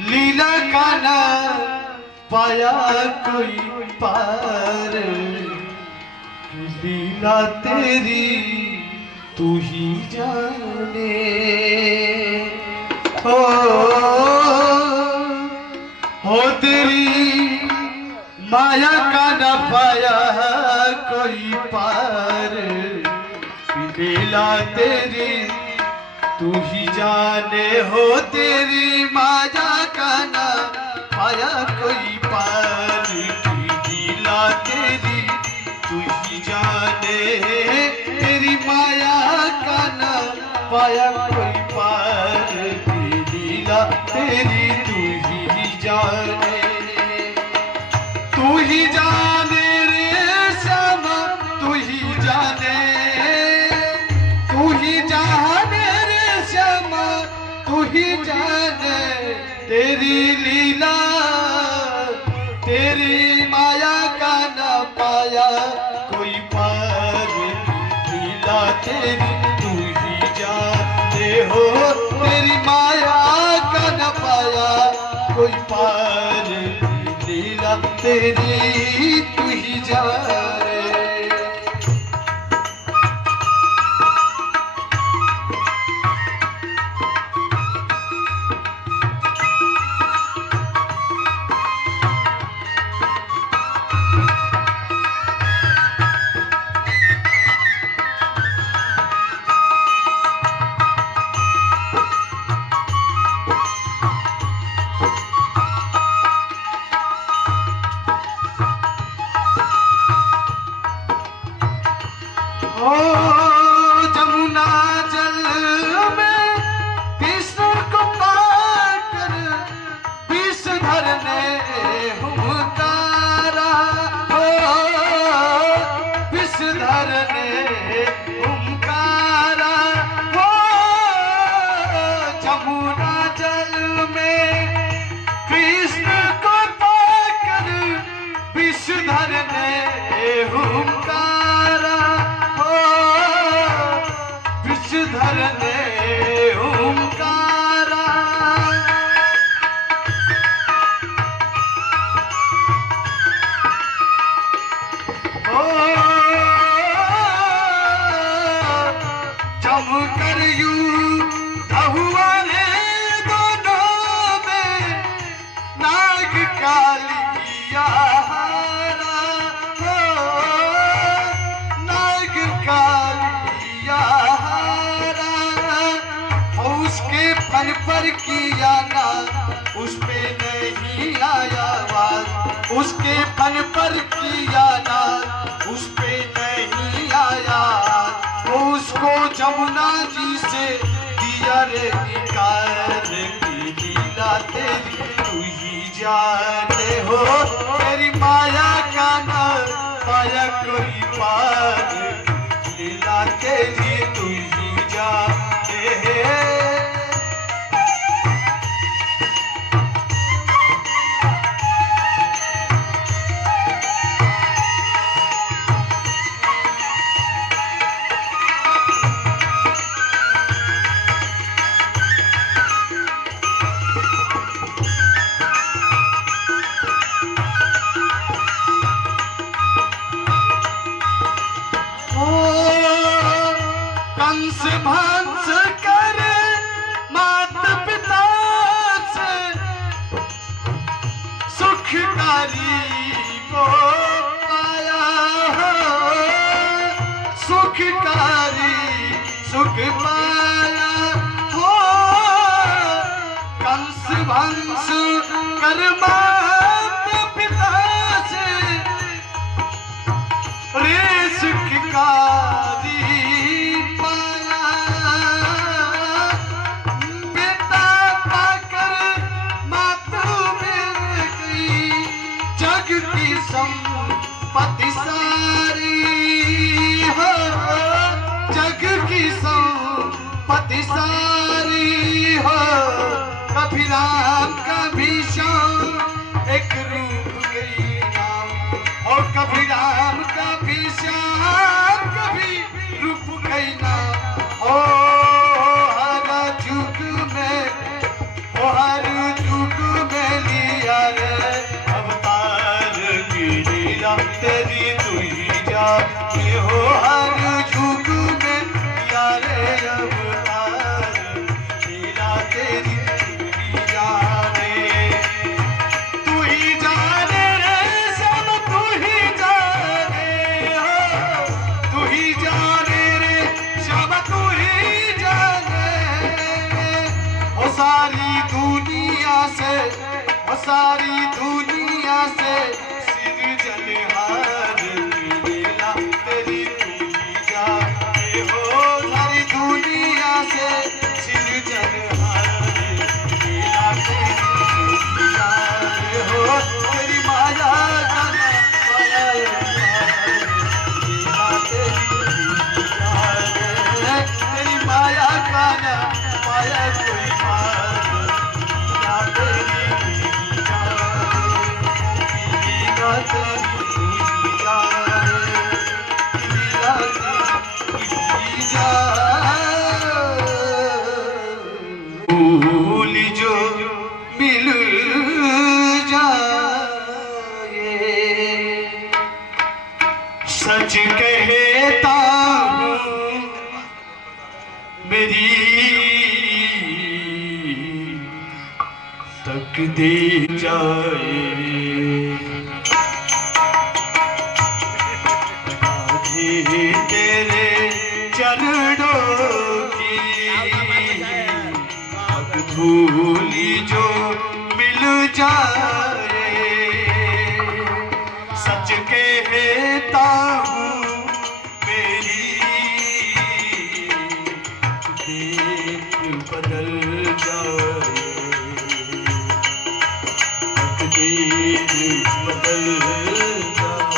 लीला का ना पाया कोई पार, लीला तेरी तू ही जाने। हो तेरी माया का ना पाया कोई पार, लीला तेरी तू ही जाने। हो तेरी माया का ना पाया कोई पार, लीला तेरी तू ही जाने। तेरी माया का ना पाया कोई पार, लीला तेरी तू ही जाने। तू ही जाने रे श्यामा, तू ही जाने, तू ही जाने रे श्यामा, तू ही जाने। तेरी लीला तेरी माया का ना पाया कोई पार, लीला तेरी तू ही जाने। हो तेरी माया का ना पाया कोई पार, लीला तेरी तू ही जाने। ओ जमुना जल में कृष्ण को पाकर विषधर ने हुंकारा। ओ विषधर ने हुंकारा। ओ जमुना जल में कृष्ण को पाकर विषधर ने हुंकारा। विषधर ने हुंकारा। ओ जमकर युद्ध हुआ रे दोनों में, नाग कालिया हारा। नाग कालिया उसके फन पर किया ना, उस पे नहीं आया वार। उसके फन पर किया ना, उस पे नहीं आया। उसको जमुना जी से दिया रे निकाल, की लीला तेरी तू ही जाने। हो तेरी माया का ना पाया कोई पार, लीला तेरी तू ही जाने। कंस भंस कर माता पिता से सुखकारी को पाया। सुखकारी सुख पाया। हो कंस भंस कर माता पिता से रे सुखकारी संपत्ति सारी। हो जग की संपत्ति सारी। हो कभी राम कभी श्याम एक रूप गई नाम। और कभी राम कभी श्याम कभी रूप गई नाम। ओ हर जुग में, ओ हर जुग दुनिया से, वो सारी दुनिया से सिरजनहार लीला तेरी तूनी जाने हो। सारी दुनिया से सिरजनहार लीला तेरी तूनी जाने हो। तेरी माया का माया लीला तेरी तूनी जाने। तेरी माया का ना माया कोई मार लीला तेरी तूनी जाने। लीला तेरी तूनी जाने। लीला तेरी जाने। भूल जो मिल जाए, सच कहता हूँ मेरी तकदीर जाए। आधी तेरे चरणों की आग धूली जो मिल जाए, सच कहता हूँ मेरी तकदीर बदल जाए। तकदीर बदल जाए।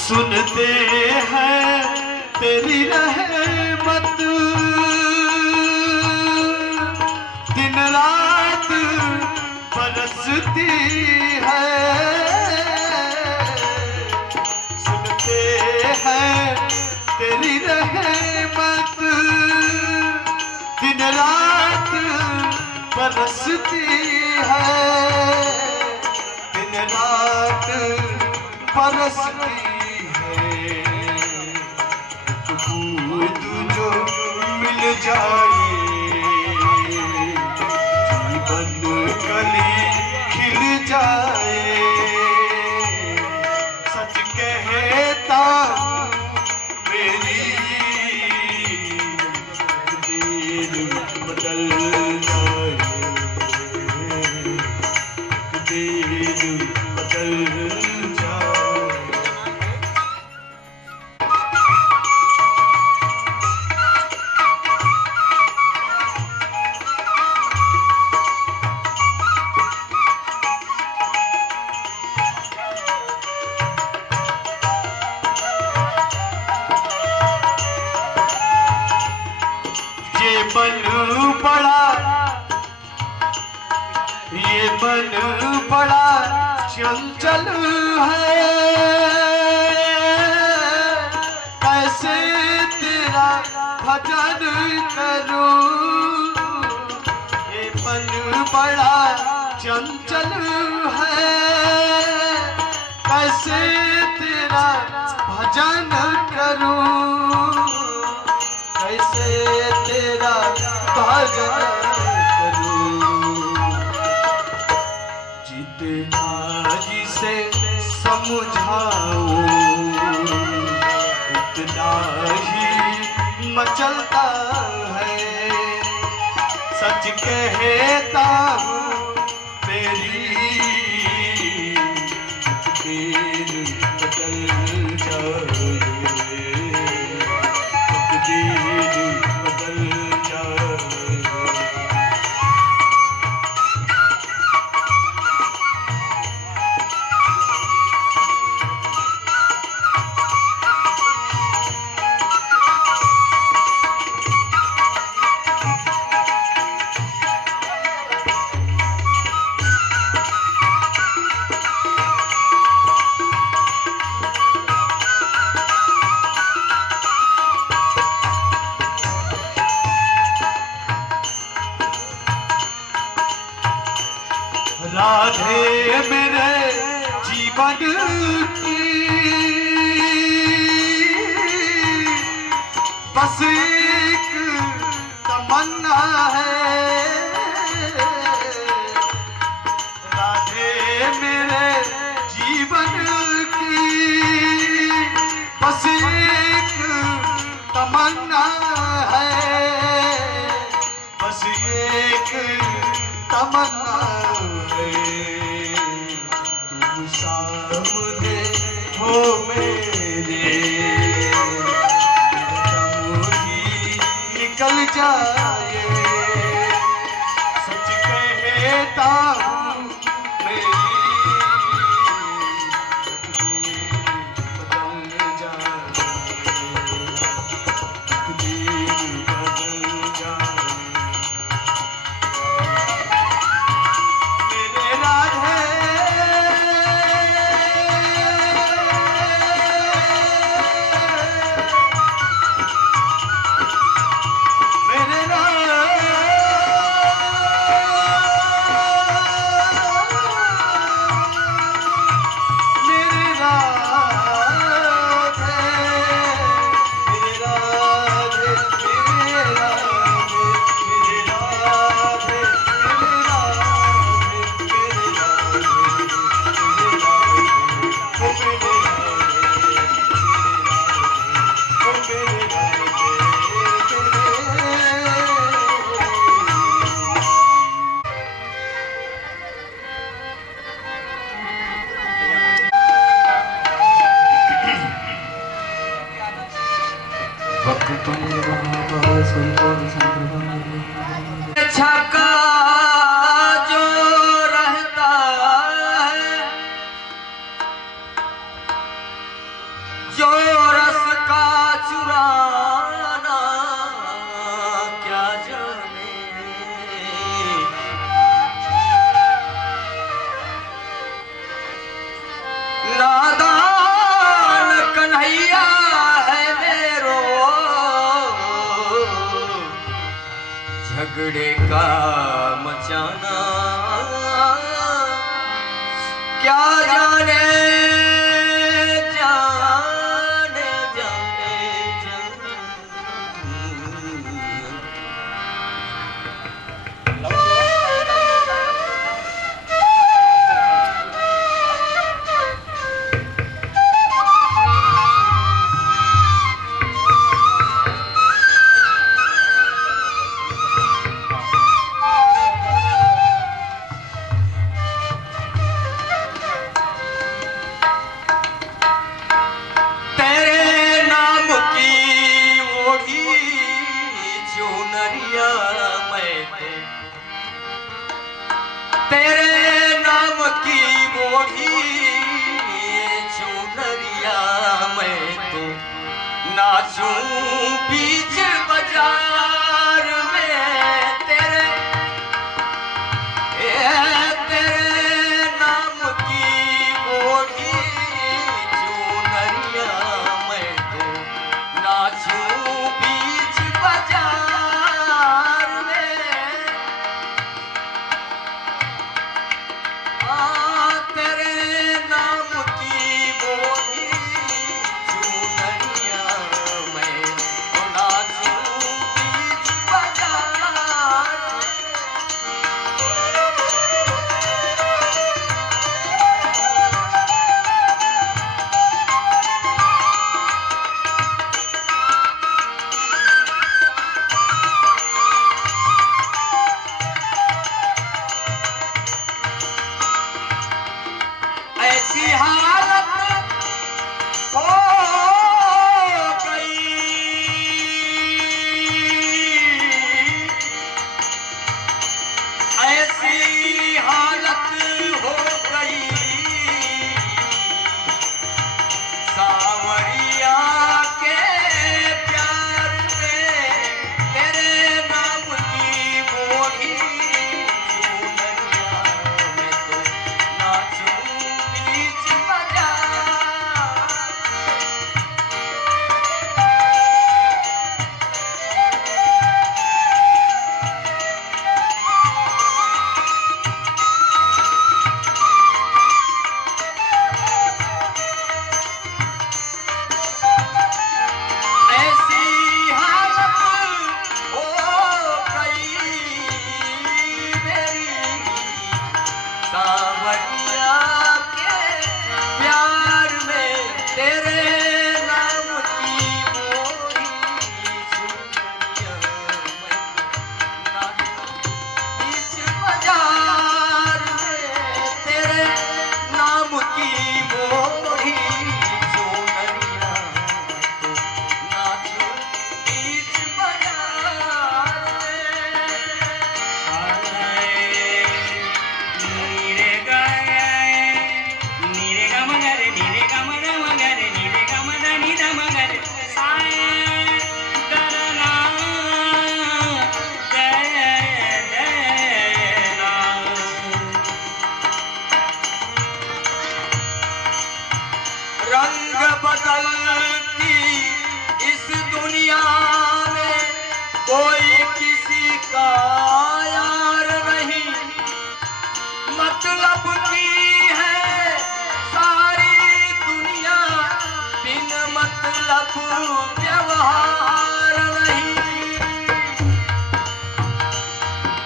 सुनते हैं तेरी रहमत, दिन रात बरसती है। सुनते हैं तेरी रहमत, दिन रात बरसती है। दिन रात बरसती जो मिल जाए, जीवन कली खिल जाए। सच कहता हूँ मेरी तकदीर बदल जाए। तकदीर बदल जाए। ये मन बड़ा चंचल है, कैसे तेरा भजन करूं। ये मन बड़ा चंचल है, कैसे तेरा भजन करूं। कैसे तेरा भजन करूं। जितना जिसे समझाऊं उतना ही मचलता है। सच कहता हूँ मेरी तकदीर बदल जाए। तकदीर बदल जाए। राधे मेरे जीवन की बस एक तमन्ना है। राधे मेरे जीवन की बस एक तमन्ना है, बस एक तमन्ना है। तुम सामने हो मेरे, दम ही निकल जाए। सच कहता हूँ मेरी बदल जाए, बदल जाए। छक्का जो रहता है, जो रस का चुराना क्या जाने। नादान कन्हैया है मेरो, झगड़े का मचाना क्या जाने। जाने जाने जाने। तेरे नाम की बोली चुनरिया मैं तो नाचूं बीच बाजार में। तेरे नाम की बोली चुनरिया मैं तो नाचूं बीच बाजार में। तेरे नाम की बोली चुनरिया मैं तो नाचूं कोई किसी का यार नहीं, मतलब की है सारी दुनिया, बिन मतलब व्यवहार नहीं।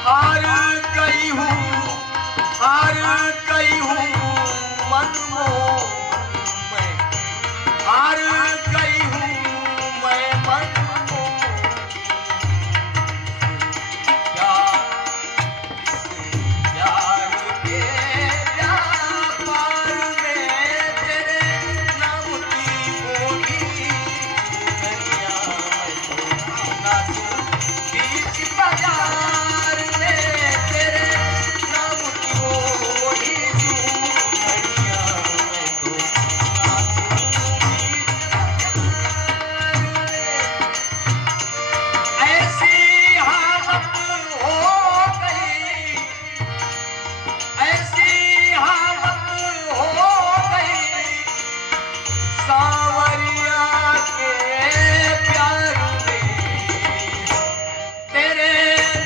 हार गई हूँ, हार गई हूँ मन मोह में, हार गई हूँ मैं मन मोह। प्यार के व्यापार में तेरे नाम की बोली दुनिया में नाचूं बीच बाजार में, तेरे नाम की बोली दुनिया में तो नाचूं बीच बाजार में। ऐसी हालत हो गई, ऐसी हालत हो गई सांवरिया के प्यार में, तेरे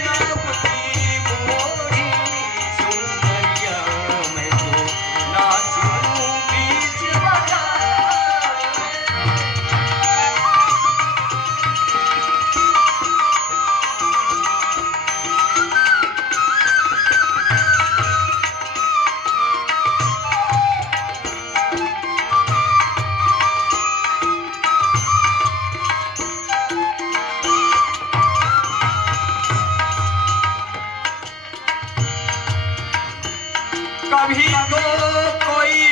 नाम की मोड़ी सुंदरिया में तो नाचूं बीच बाजार में। कभी तो कोई,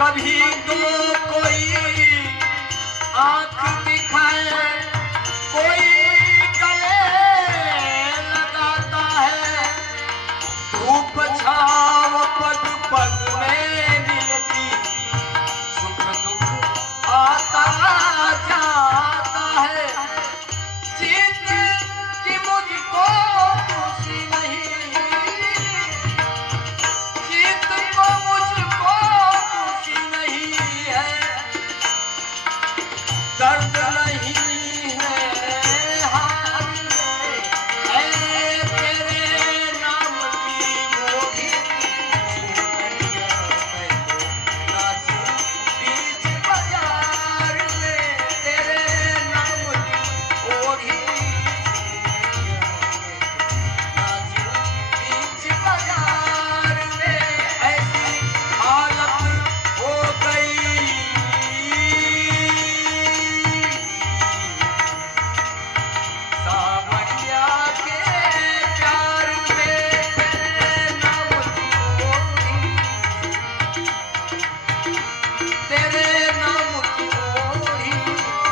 कभी तो कोई आंख दिखाए, कोई गले लगाता है, धूप छाव पग पग में मिलती, सुख दुख आता जाता है। जीत की मुझको खुशी नहीं, जीत को मुझको खुशी नहीं है, दर्द नहीं है हार में, ऐ तेरे नाम की मोड़ी दुनिया में तो नाचूं बीच बाजार में, तेरे नाम की मोड़ी दुनिया में तो नाचूं बीच बाजार में। ऐसी हालत हो गई सांवरिया के प्यार में, तेरे नाम की मोड़ी, तेरे नाम की मोड़ी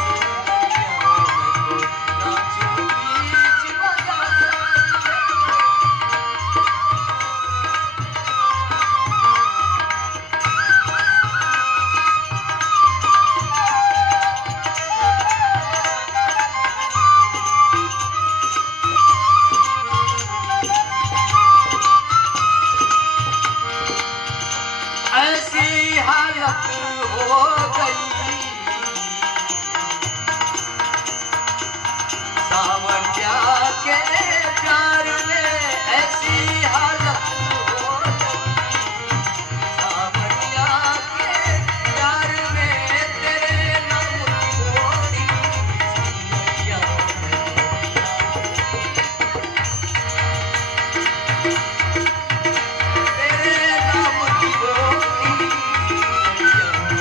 सुंदरिया में तो नाचूं बीच बाजार में। ऐसी हालत हो गई सांवरिया के प्यार में, ऐसी हालत हो गई सांवरिया के प्यार में, तेरे नाम की मोड़ी सुंदरिया में, तेरे नाम की मोड़ी सुंदरिया में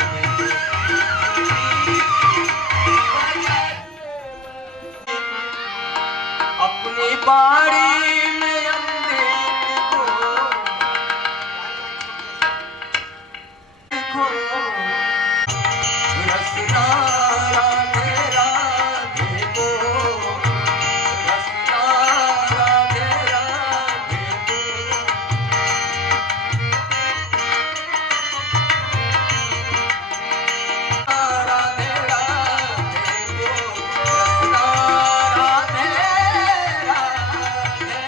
अपनी बाड़ी में अमृत को रसना राधे राधे को, रसना राधे राधे को। राधे राधे को, रसना राधे राधे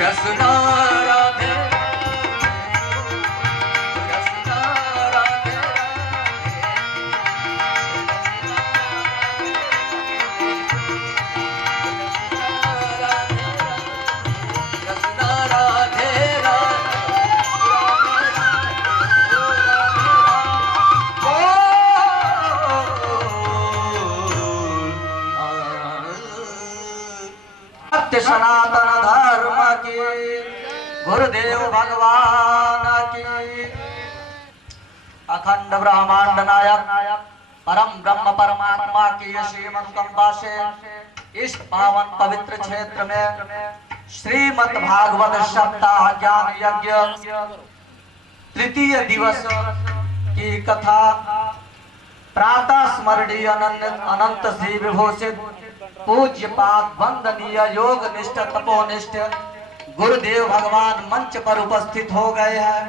रसना राधे रसना राधे रसना राधे सत्य सनातन धर्म की गुरुदेव भगवान की अखंड ब्रह्मांड नायक परम ब्रह्म परमात्मा की श्रीमनुकंपा से इस पावन पवित्र क्षेत्र में श्रीमद् भागवत सप्ताह ज्ञान यज्ञ तृतीय दिवस की कथा प्रातः स्मरणीय अनंत श्री विभूषित पूज्य पाद वंदनीय योग निष्ठ तपोनिष्ठ गुरुदेव भगवान मंच पर उपस्थित हो गए हैं।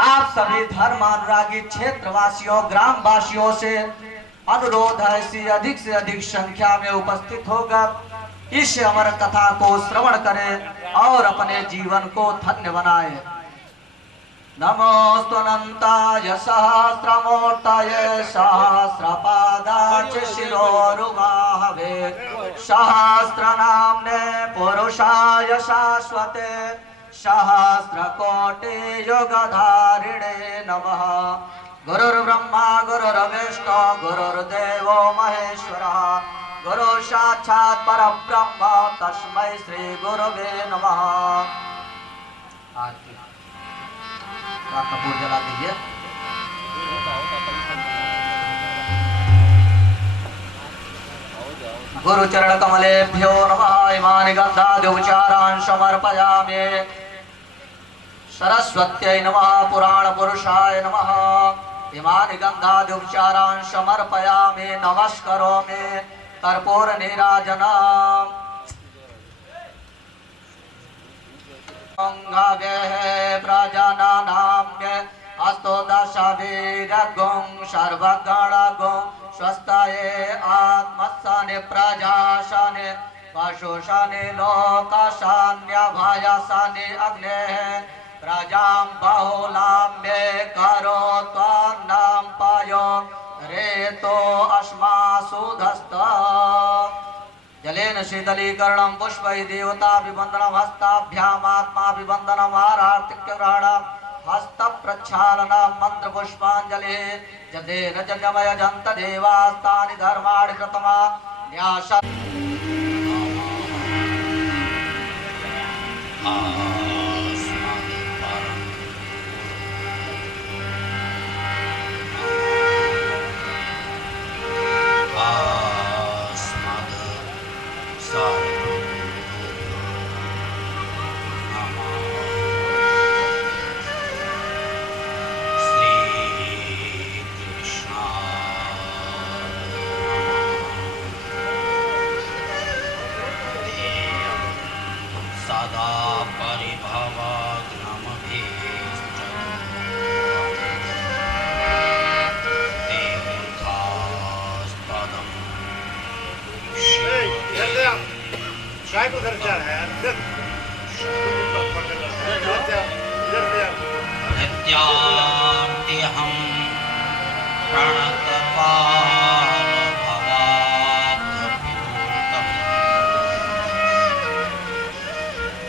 आप सभी धर्मानुरागी क्षेत्रवासियों ग्रामवासियों से अनुरोध है कि अधिक से अधिक संख्या में उपस्थित होकर इस अमर कथा को श्रवण करें और अपने जीवन को धन्य बनाएं। नमोस्तुनन्ताय सहस्रमूर्तये सहस्रपादाय शिरोरुबाहवे सहस्रनाम्ने पुरुषाय शाश्वते सहस्रकोटि युगधारिणे नमः। गुरुर्ब्रह्मा गुरुर्विष्णु गुरुर्देवो महेश्वरः गुरु साक्षात् परब्रह्म तस्मै श्री गुरुवे नमः। कपूर जला दीजिए। गुरु चरण कमलेभ्यो नमः। इमानि गन्धादि उपचारान् समर्पयामि। सरस्वत्यै नमः। पुराण पुरुषाय नमः। इमानि गन्धादि उपचारान् समर्पयामि। नमस्करोमि कर्पूर नीराजनम्। प्रजननाम्य अस्तो दशवीरगुं सर्वगणगुं स्वस्थये आत्मसने प्रजासने पशुसने लोकसान्यभयसने अग्नेः प्रजां बहुलाम्ये करोत्वर्णं पयो रेतो अस्मासु धस्त जलेन शीतलीकरणं पुष्पै देवताभिवन्दनं हस्ताभ्यामात्माभिवन्दनं आरार्तिक्यग्रहणं हस्तप्रक्षालनं मन्त्रपुष्पाञ्जलिः जतेन जन्मयजन्त देवास्तानि धर्माणि कृतमा न्यास नित्यार्तिहं प्रणतपाल भवाब्धभूतम्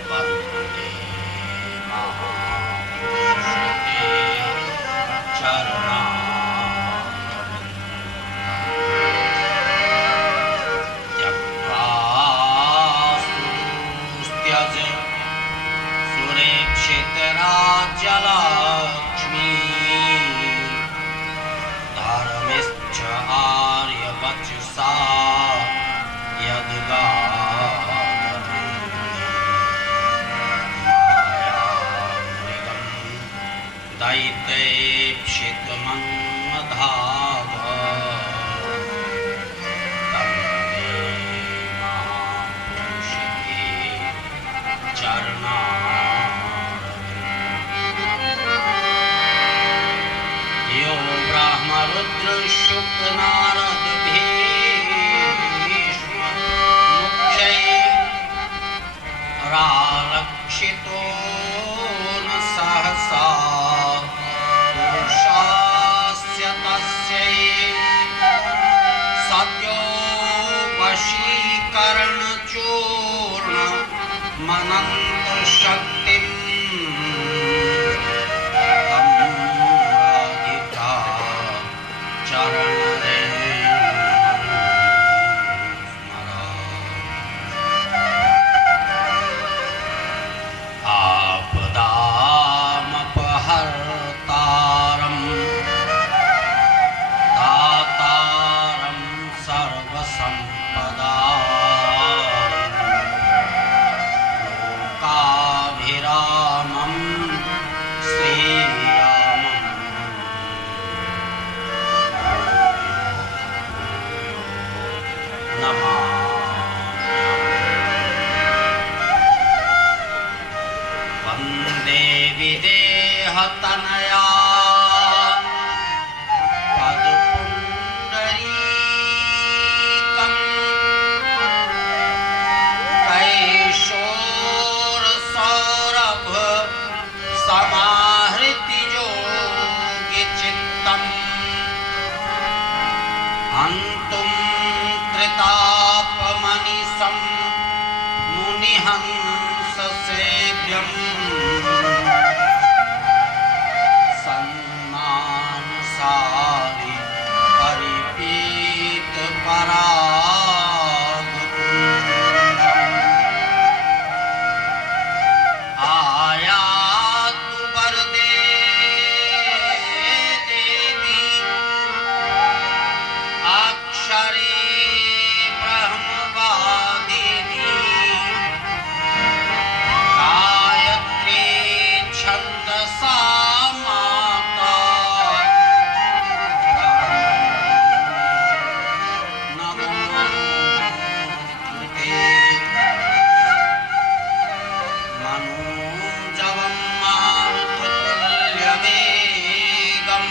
वन्दे महापुरुषते चरणारविन्द् सुरेक्षितराज्यलक्ष्मी धर्मिश्च आर्यवचसा यद्गादमृगं दैत्येप्सितमन्मधाव वन्दे महापुरुषते चरणा रुद्रशुक्नारद भीष्म मुख्यै रालक्ष्मी क्षितो न सहसा पुरुषास्य तस्यै सद्यो वशीकरणचूर्ण मनन्तशक्तिं तं राधिका चरणरेणुस्मरा। आपदामपहर्तारं दातारं सर्वसम्पदां लोकाभिरामं श्रीरामं नमाम्यहम्। वन्दे विदेहतनया पदपुण्डरीकम् कैशोरसौरभ समाहृतियोगिचित्तम् हन्तुं त्रितापमनिशं मुनिहंससेव्यम् सन्मानसारि परिपीतपरागपुञ्जम् आयातु वरदे देवी अक्षरे ब्रह्मवादिनी गायत्री छन्दसा माता नमोस्तुते। मनोजवं मारुततुल्यवेगं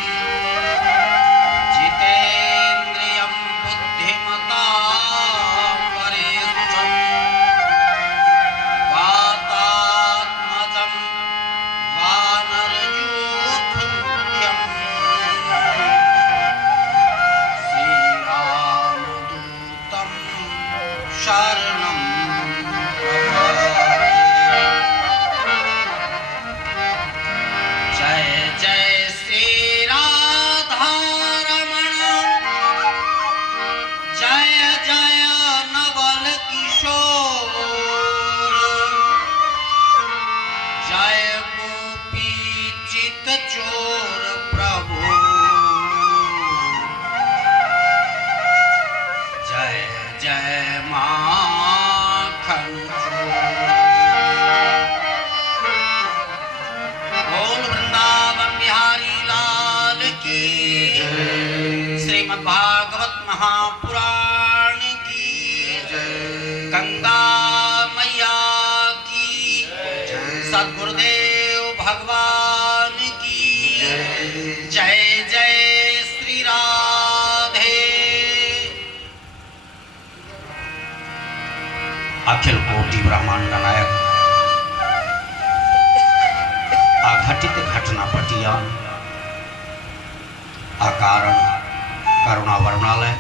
जितेन्द्रियं बुद्धिमतां वरिष्ठं वातात्मजं वानरयूथमुख्यं श्रीरामदूतं शरणं प्रपद्ये। जय जय श्री राधारमण जय जय नवल किशोर जय गोपी चित चोर प्रभु जय जय माखन चोर। बोल वृंदावन बिहारी लाल की जय। श्रीमद् भागवत महापुराण की जय। गंगा मैया की जय। सद्गुरुदेव भगवान की जय। जय जय श्री राधे। अखिल कोटि ब्रह्मांड नायक अघटित घटना पटियान अकारण करुणा वर्णालय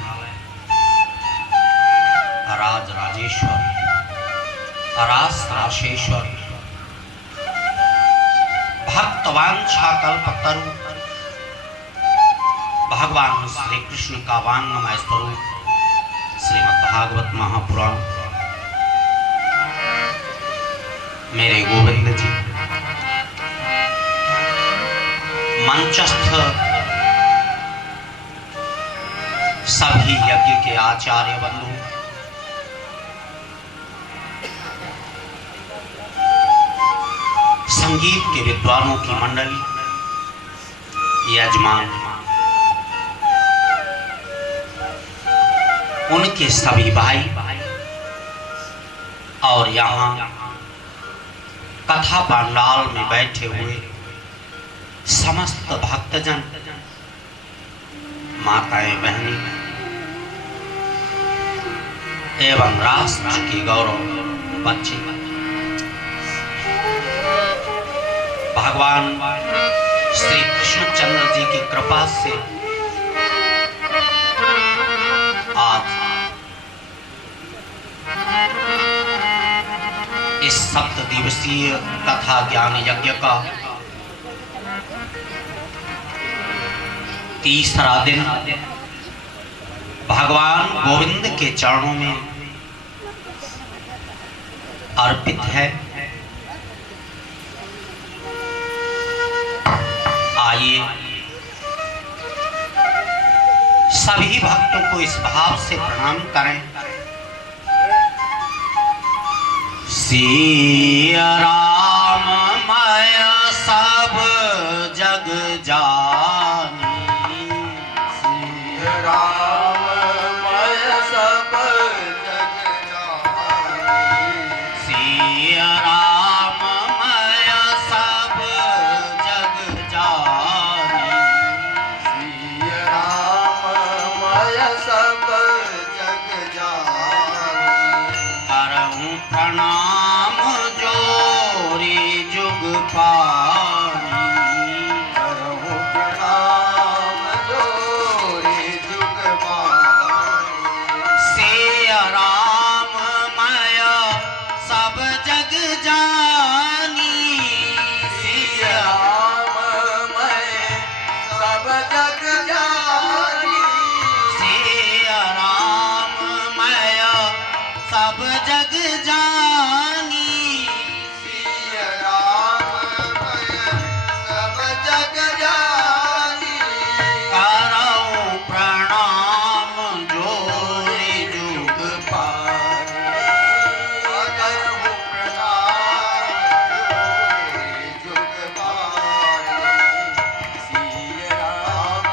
राज राजेश्वर रास राशेश्वर भक्तवान कल्पतरु भगवान श्री कृष्ण का वांगमय स्वरूप श्रीमद् भागवत महापुराण मेरे गोविंद जी मंचस्थ सभी यज्ञ के आचार्य बंधु संगीत के विद्वानों की मंडली यजमान उनके सभी भाई और यहाँ कथा पंडाल में बैठे हुए समस्त भक्तजन माताएं बहनें एवं राष्ट्र के गौरव बच्चे भगवान श्री कृष्णचंद्र जी की कृपा से आज इस 7 दिवसीय कथा ज्ञान यज्ञ का तीसरा दिन भगवान गोविंद के चरणों में अर्पित है। आइए सभी भक्तों को इस भाव से प्रणाम करें। सिया राम मैं सब जग जानी, सिया राम मैं सब जग जानी, सिया राम मैं सब जग जानी, सिया राम मैं सब जग जानी, करऊं प्रणाम जोरी जुग पानी, करहूं प्रणाम जोरी जुग पानी, सिया राम मैं सब जग जानी, सिया राम मैं सब जग जानी, सिया राम मैं सब जग जानी, सिया राम मैं सब जग जानी, करऊं प्रणाम जोरी जुग पानी, करहूं प्रणाम जोरी जुग पानी, सिया राम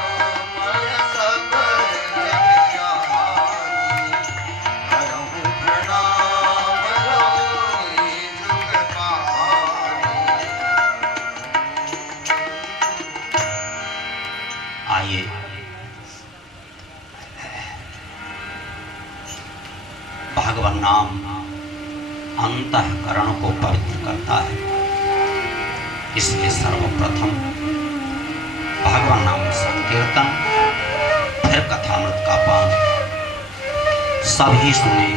मैं सब जग जानी, करहूं प्रणाम जोरी जुग पानी। आइए भगवान नाम अंतःकरण को पवित्र करता है, इसलिए सर्वप्रथम भगवान नाम संकीर्तन, फिर कथामृत का पान। सभी सुने,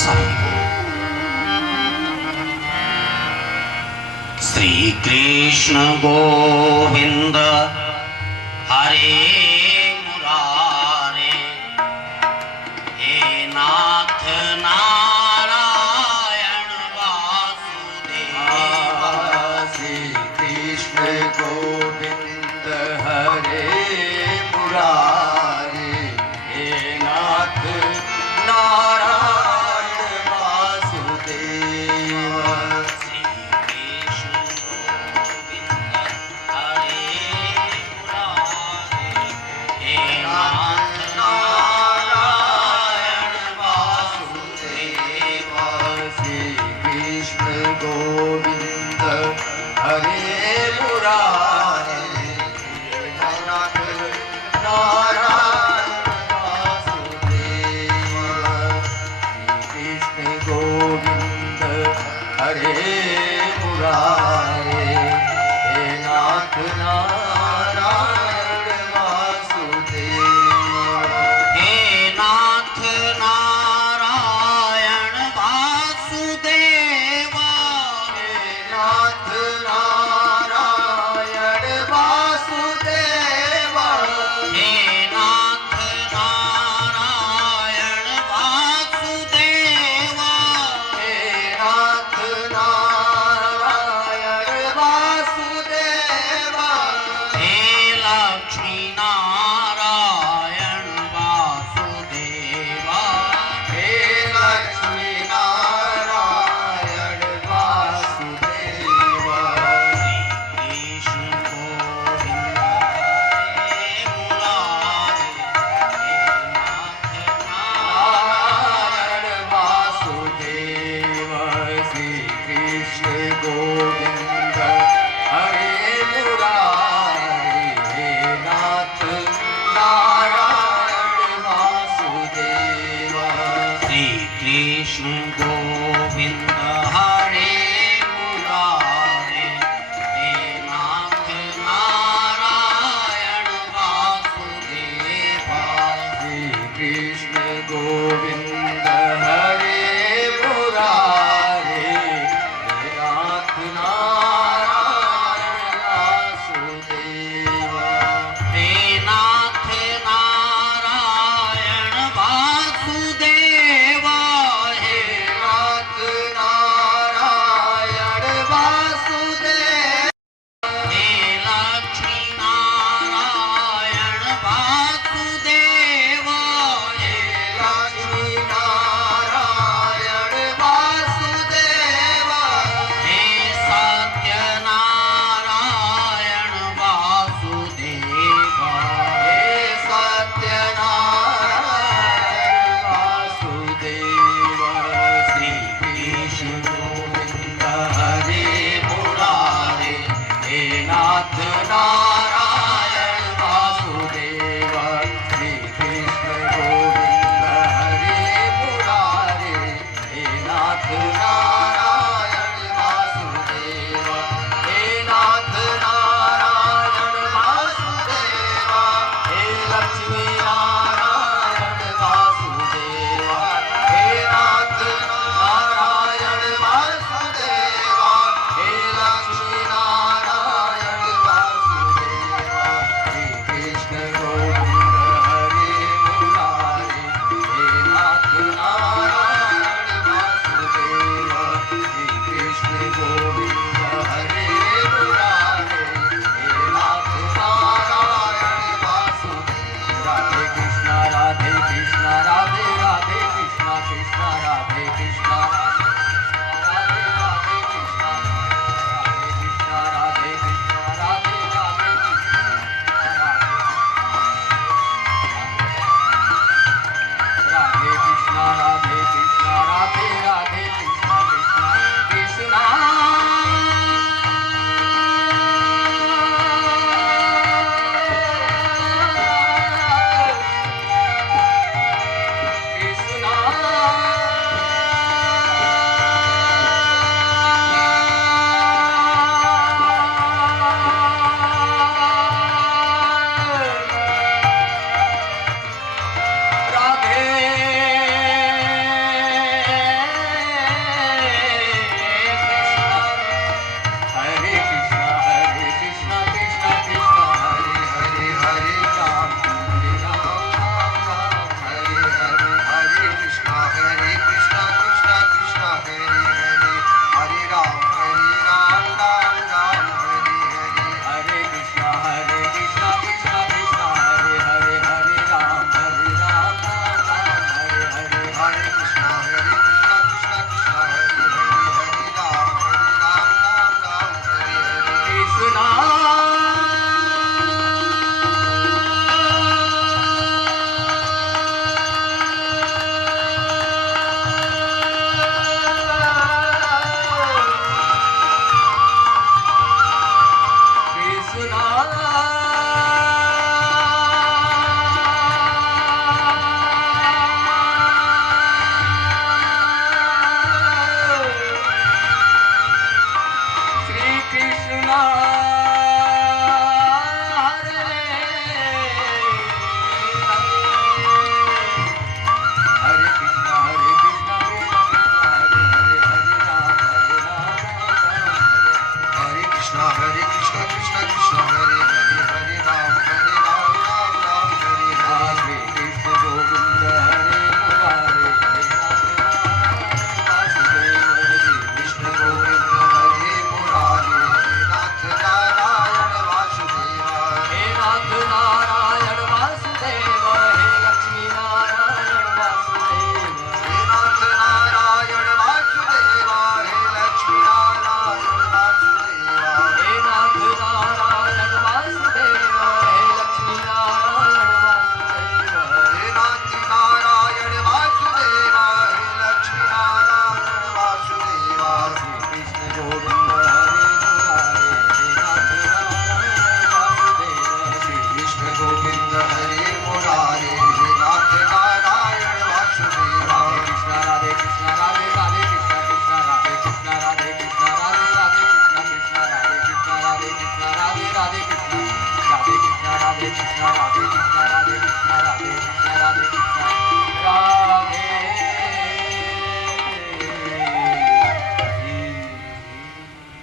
सभी बोले। श्री कृष्ण गोविंद हरे मुरारे, हे नाथ नारायण वासुदेव, श्री कृष्ण गोविंद हरे मुरारे, हे नाथ नारायण वासुदेव, श्री कृष्ण गोविंद हरे मुरारे, हे नाथ नारायण वासुदेव, श्री कृष्ण गोविंद हरे मुरारे, नाथ नारायण वासुदेव, श्री कृष्ण गोविंद हरे मुरारे, हे नाथ नारायण वासुदेव, हे नाथ नारायण वासुदेव, नाथ नारायण वासुदेव, हे नाथ नारायण वासुदेव, हे नाथ नारायण वासुदेव, हे लक्ष्मी नारायण वासुदेव, हे लक्ष्मी नारायण वासुदेव, श्री कृष्ण गोविंद हरे मुरारे, हे नाथ नारायण वासुदेव, श्री कृष्ण गोविंद हरे मुरारे, हे नाथ नारायण वासुदेव, श्री कृष्ण गोविंद हरे मुरारे, हे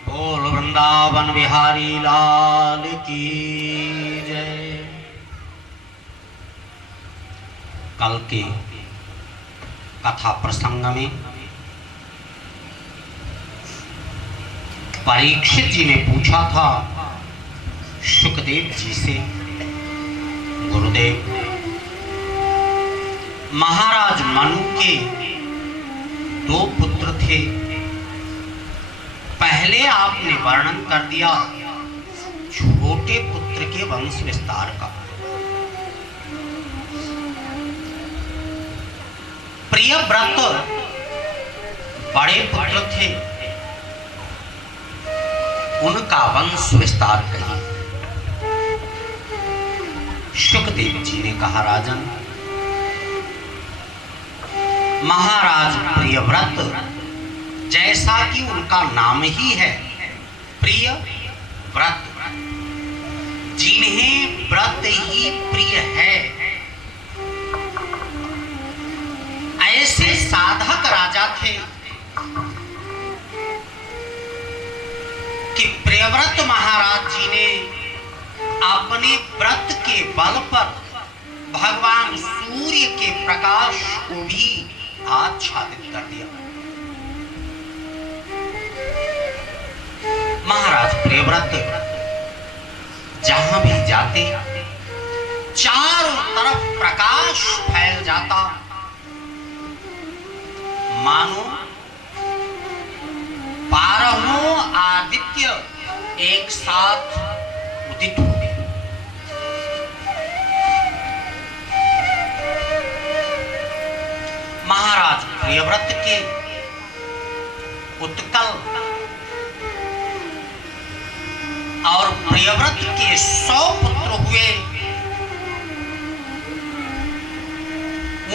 बोल वृंदावन बिहारी लाल की जय। कल के कथा प्रसंग में परीक्षित जी ने पूछा था शुकदेव जी से, गुरुदेव महाराज मनु के 2 पुत्र थे, पहले आपने वर्णन कर दिया छोटे पुत्र के वंश विस्तार का। प्रियव्रत बड़े पुत्र थे, उनका वंश विस्तार कहिए। शुकदेव जी ने कहा, राजन महाराज प्रियव्रत, जैसा कि उनका नाम ही है प्रिय व्रत, जिन्हें व्रत ही प्रिय है, ऐसे साधक राजा थे कि प्रियव्रत महाराज जी ने अपने व्रत के बल पर भगवान सूर्य के प्रकाश को भी आच्छादित कर दिया। महाराज प्रियव्रत जहां भी जाते चारों तरफ प्रकाश फैल जाता, मानो 12 आदित्य एक साथ उदित हो गए। महाराज प्रियव्रत के उत्कल और प्रियव्रत के 100 पुत्र हुए।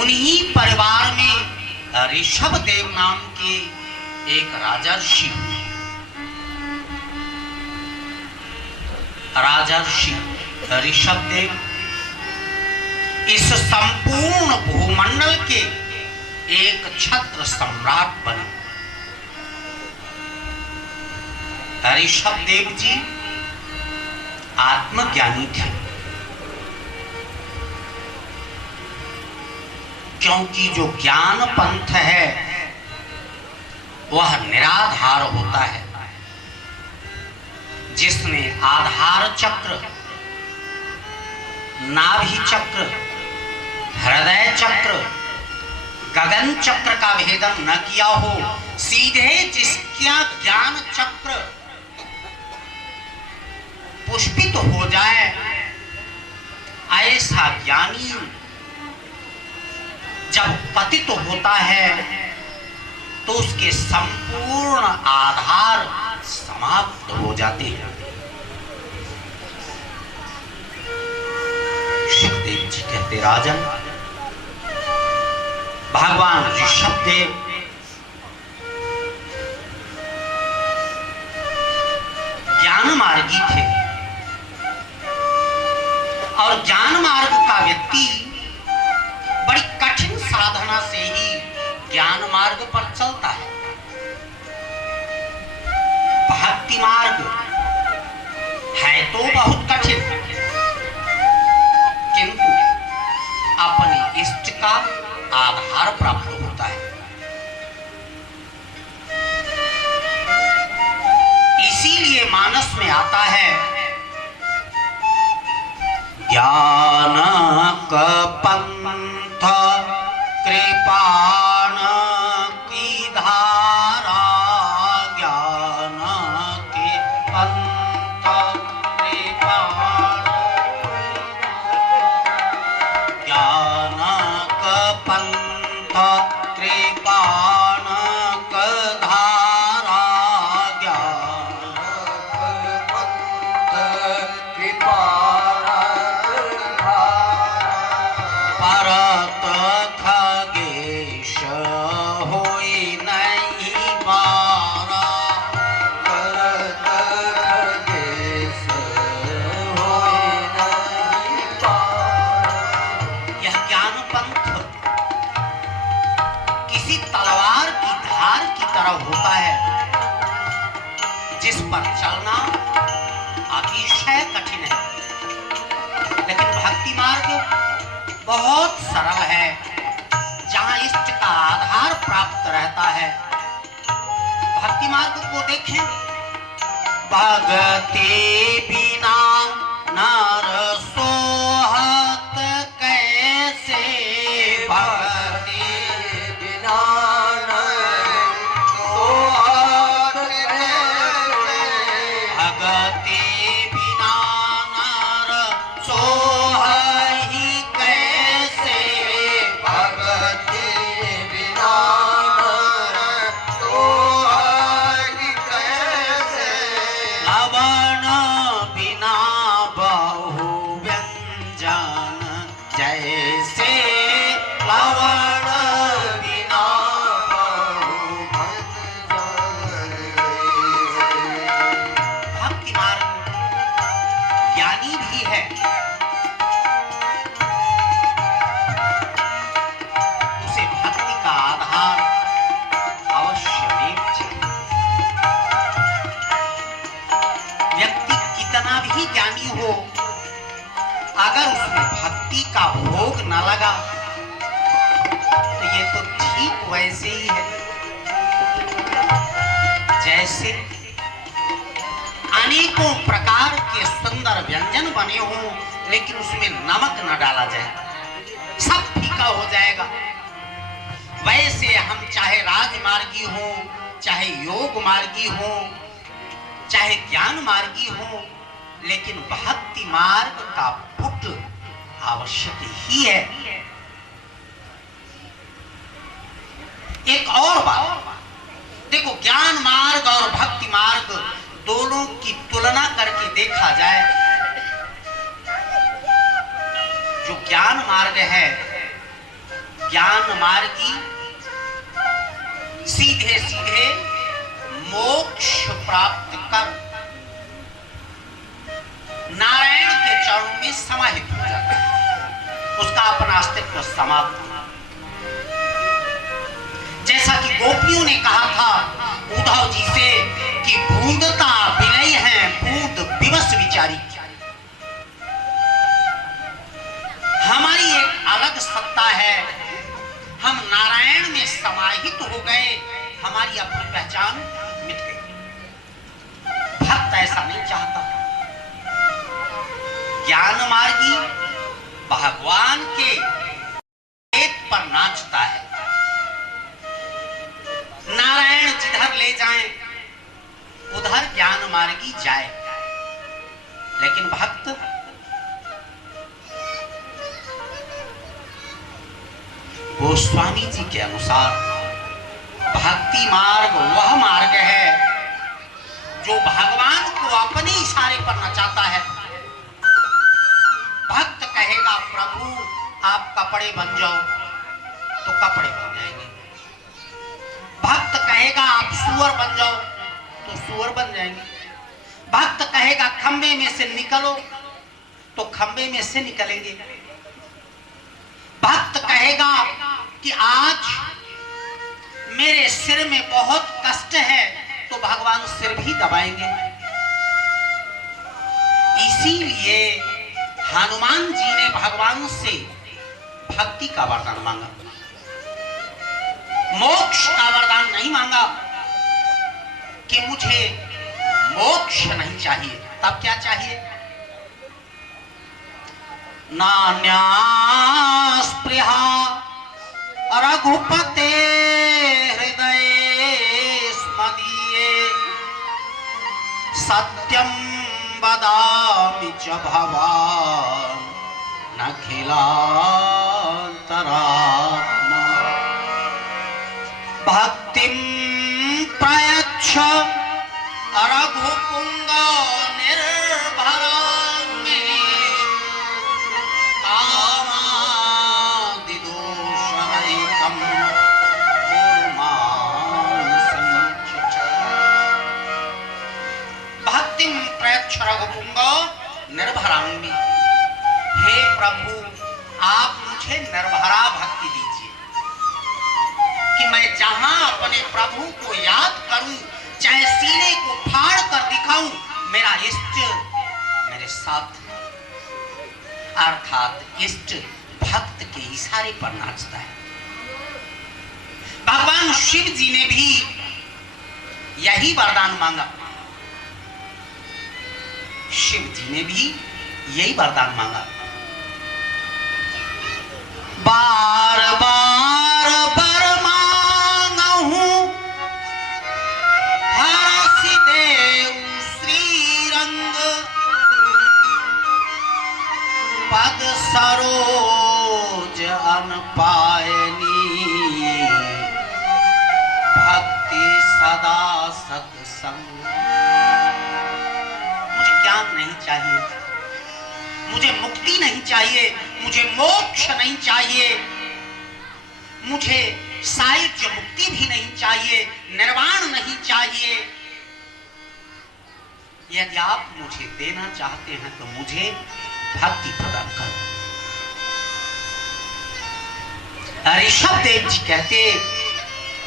उन्हीं परिवार में ऋषभ देव नाम के एक राजर्षि हुए। राजर्षि ऋषभ देव इस संपूर्ण भूमंडल के एक छत्र सम्राट बने। ऋषभ देव जी आत्मज्ञानी थे, क्योंकि जो ज्ञान पंथ है वह निराधार होता है। जिसने आधार चक्र, नाभि चक्र, हृदय चक्र, गगन चक्र का भेदन न किया हो, सीधे जिसका ज्ञान चक्र पुष्पित हो जाए, ऐसा ज्ञानी जब पतित होता है तो उसके संपूर्ण आधार समाप्त हो जाते हैं। शुकदेव जी कहते, राजन भगवान ऋषभ देव ज्ञान मार्गी थे, और ज्ञान मार्ग का व्यक्ति बड़ी कठिन साधना से ही ज्ञान मार्ग पर चलता है। भक्ति मार्ग है तो बहुत कठिन, किंतु अपने इष्ट का आधार प्राप्त होता है। इसीलिए मानस में आता है, ज्ञान का पंथ कृपाण की धारा, ज्ञान के पंथ कृपाण, ज्ञान का पंथ कृपाण का धारा, ज्ञान का पंथ कृपाण परत खगेश जिस पर चलना अतिशय कठिन है, लेकिन भक्ति मार्ग बहुत सरल है, जहां इष्ट का आधार प्राप्त रहता है। भक्ति मार्ग को देखें, भगति बिना नर सोहत कैसे, भगति बिना सोहत कैसे, भगति बिना नर सोहहि कैसे, भगति बिना नर सोहहि कैसे, लवण बिना बहु व्यंजन जैसे, लवण बिना भक्ति मार्ग ज्ञानी भी है, उसे भक्ति का आधार अवश्यमेव चाहिए। व्यक्ति कितना भी ज्ञानी हो, अगर उसमें भक्ति का भोग न लगा तो ये तो ठीक वैसे ही है जैसे अनेकों प्रकार के सुंदर व्यंजन बने हों, लेकिन उसमें नमक न डाला जाए, सब फीका हो जाएगा। वैसे हम चाहे राजमार्गी हो, चाहे योग मार्गी हो, चाहे ज्ञान मार्गी हो, लेकिन भक्ति मार्ग का पुट आवश्यक ही है। एक और बात देखो, ज्ञान मार्ग और भक्ति मार्ग दोनों की तुलना करके देखा जाए, जो ज्ञान मार्ग है, ज्ञान मार्गी सीधे सीधे मोक्ष प्राप्त कर नारायण के चरणों में समाहित हो जाता है, उसका अपना अस्तित्व समाप्त। जैसा कि गोपियों ने कहा था उद्धव जी से कि बूंदता विलय है बूंद विवश विचारी, हमारी एक अलग सत्ता है, हम नारायण में समाहित हो गए, हमारी अपनी पहचान मिट गई। भक्त ऐसा नहीं चाहता। ज्ञान मार्गी भगवान के पेट पर नाचता है, नारायण जिधर ले जाएं उधर ज्ञान मार्गी जाए, लेकिन भक्त गोस्वामी जी के अनुसार भक्ति मार्ग वह मार्ग है जो भगवान को अपने इशारे पर नचाता है। भक्त कहेगा प्रभु आप कपड़े बन जाओ तो कपड़े बन जाएंगे, भक्त कहेगा आप सुअर बन जाओ तो सुअर बन जाएंगे, भक्त कहेगा खंबे में से निकलो तो खंबे में से निकलेंगे, भक्त कहेगा कि आज मेरे सिर में बहुत कष्ट है तो भगवान सिर भी दबाएंगे। इसीलिए हनुमान जी ने भगवान से भक्ति का वरदान मांगा, मोक्ष का वरदान नहीं मांगा कि मुझे मोक्ष नहीं चाहिए। तब क्या चाहिए? नान्या स्पृहा रघुपते हृदय स्मदीये सत्यम वदामि च भवान् नखिलान्तरात्मा भक्तिं प्रयच्छ रघुपुंग निर्भरां मे कामादिदोषरहितं कुर्मां संचित। भक्तिं प्रयच्छ रघुपुंग निर्भरां मे, हे प्रभु आप मुझे निर्भरा भक्ति दीजिए कि मैं जहां अपने प्रभु को याद करूं, चाहे सीने को फाड़ कर इष्ट मेरे साथ, अर्थात इष्ट भक्त के इशारे पर नाचता है। भगवान शिव जी ने भी यही वरदान मांगा, शिव जी ने भी यही वरदान मांगा। बार बार वर मांगहूं हरसि देव श्री रंग, पद सरोज अन पायनी, भक्ति सदा सत्संग। मुझे ज्ञान नहीं चाहिए, मुझे मुक्ति नहीं चाहिए, मुझे मोक्ष नहीं चाहिए, मुझे सायुज्य मुक्ति भी नहीं चाहिए, निर्वाण नहीं चाहिए। यदि आप मुझे देना चाहते हैं तो मुझे भक्ति प्रदान करो। ऋषभ देव जी कहते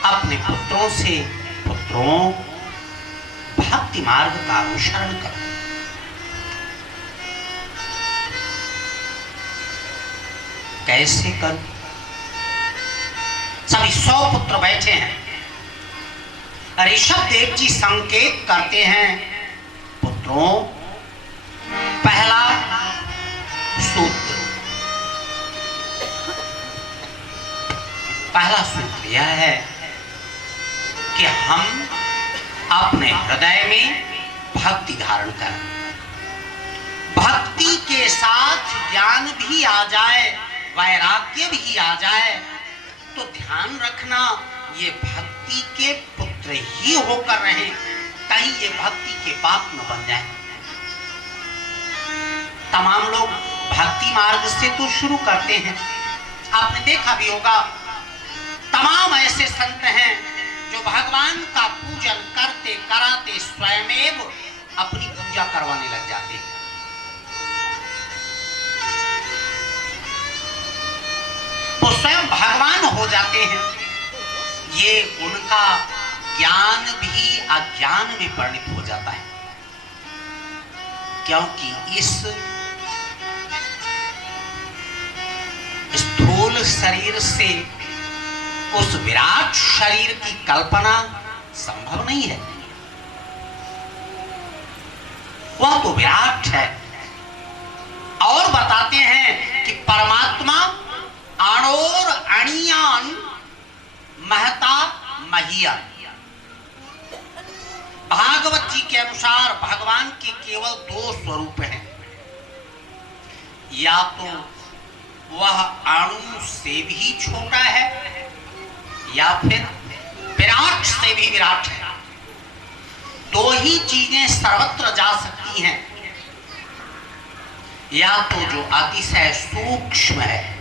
अपने पुत्रों से, पुत्रों भक्ति मार्ग का अनुसरण करो। कैसे करूं? सभी 100 पुत्र बैठे हैं। ऋषभ देव जी संकेत करते हैं, पुत्रों पहला सूत्र, पहला सूत्र यह है कि हम अपने हृदय में भक्ति धारण करें। भक्ति के साथ ज्ञान भी आ जाए, वैराग्य भी आ जाए, तो ध्यान रखना ये भक्ति के पुत्र ही होकर रहे, कहीं ये भक्ति के बाप न बन जाए। तमाम लोग भक्ति मार्ग से तो शुरू करते हैं, आपने देखा भी होगा तमाम ऐसे संत हैं जो भगवान का पूजन करते कराते स्वयं अपनी पूजा करवाने लग जाते हैं। वो स्वयं भगवान हो जाते हैं। ये उनका ज्ञान भी अज्ञान में परिणित हो जाता है, क्योंकि इस स्थूल शरीर से उस विराट शरीर की कल्पना संभव नहीं है। वह तो विराट है। और बताते हैं कि परमात्मा अणोर अणियान महता महियान। भागवत जी के अनुसार भगवान के केवल 2 स्वरूप हैं, या तो वह अणु से भी छोटा है या फिर विराट से भी विराट है। 2 ही चीजें सर्वत्र जा सकती हैं, या तो जो अतिशय सूक्ष्म है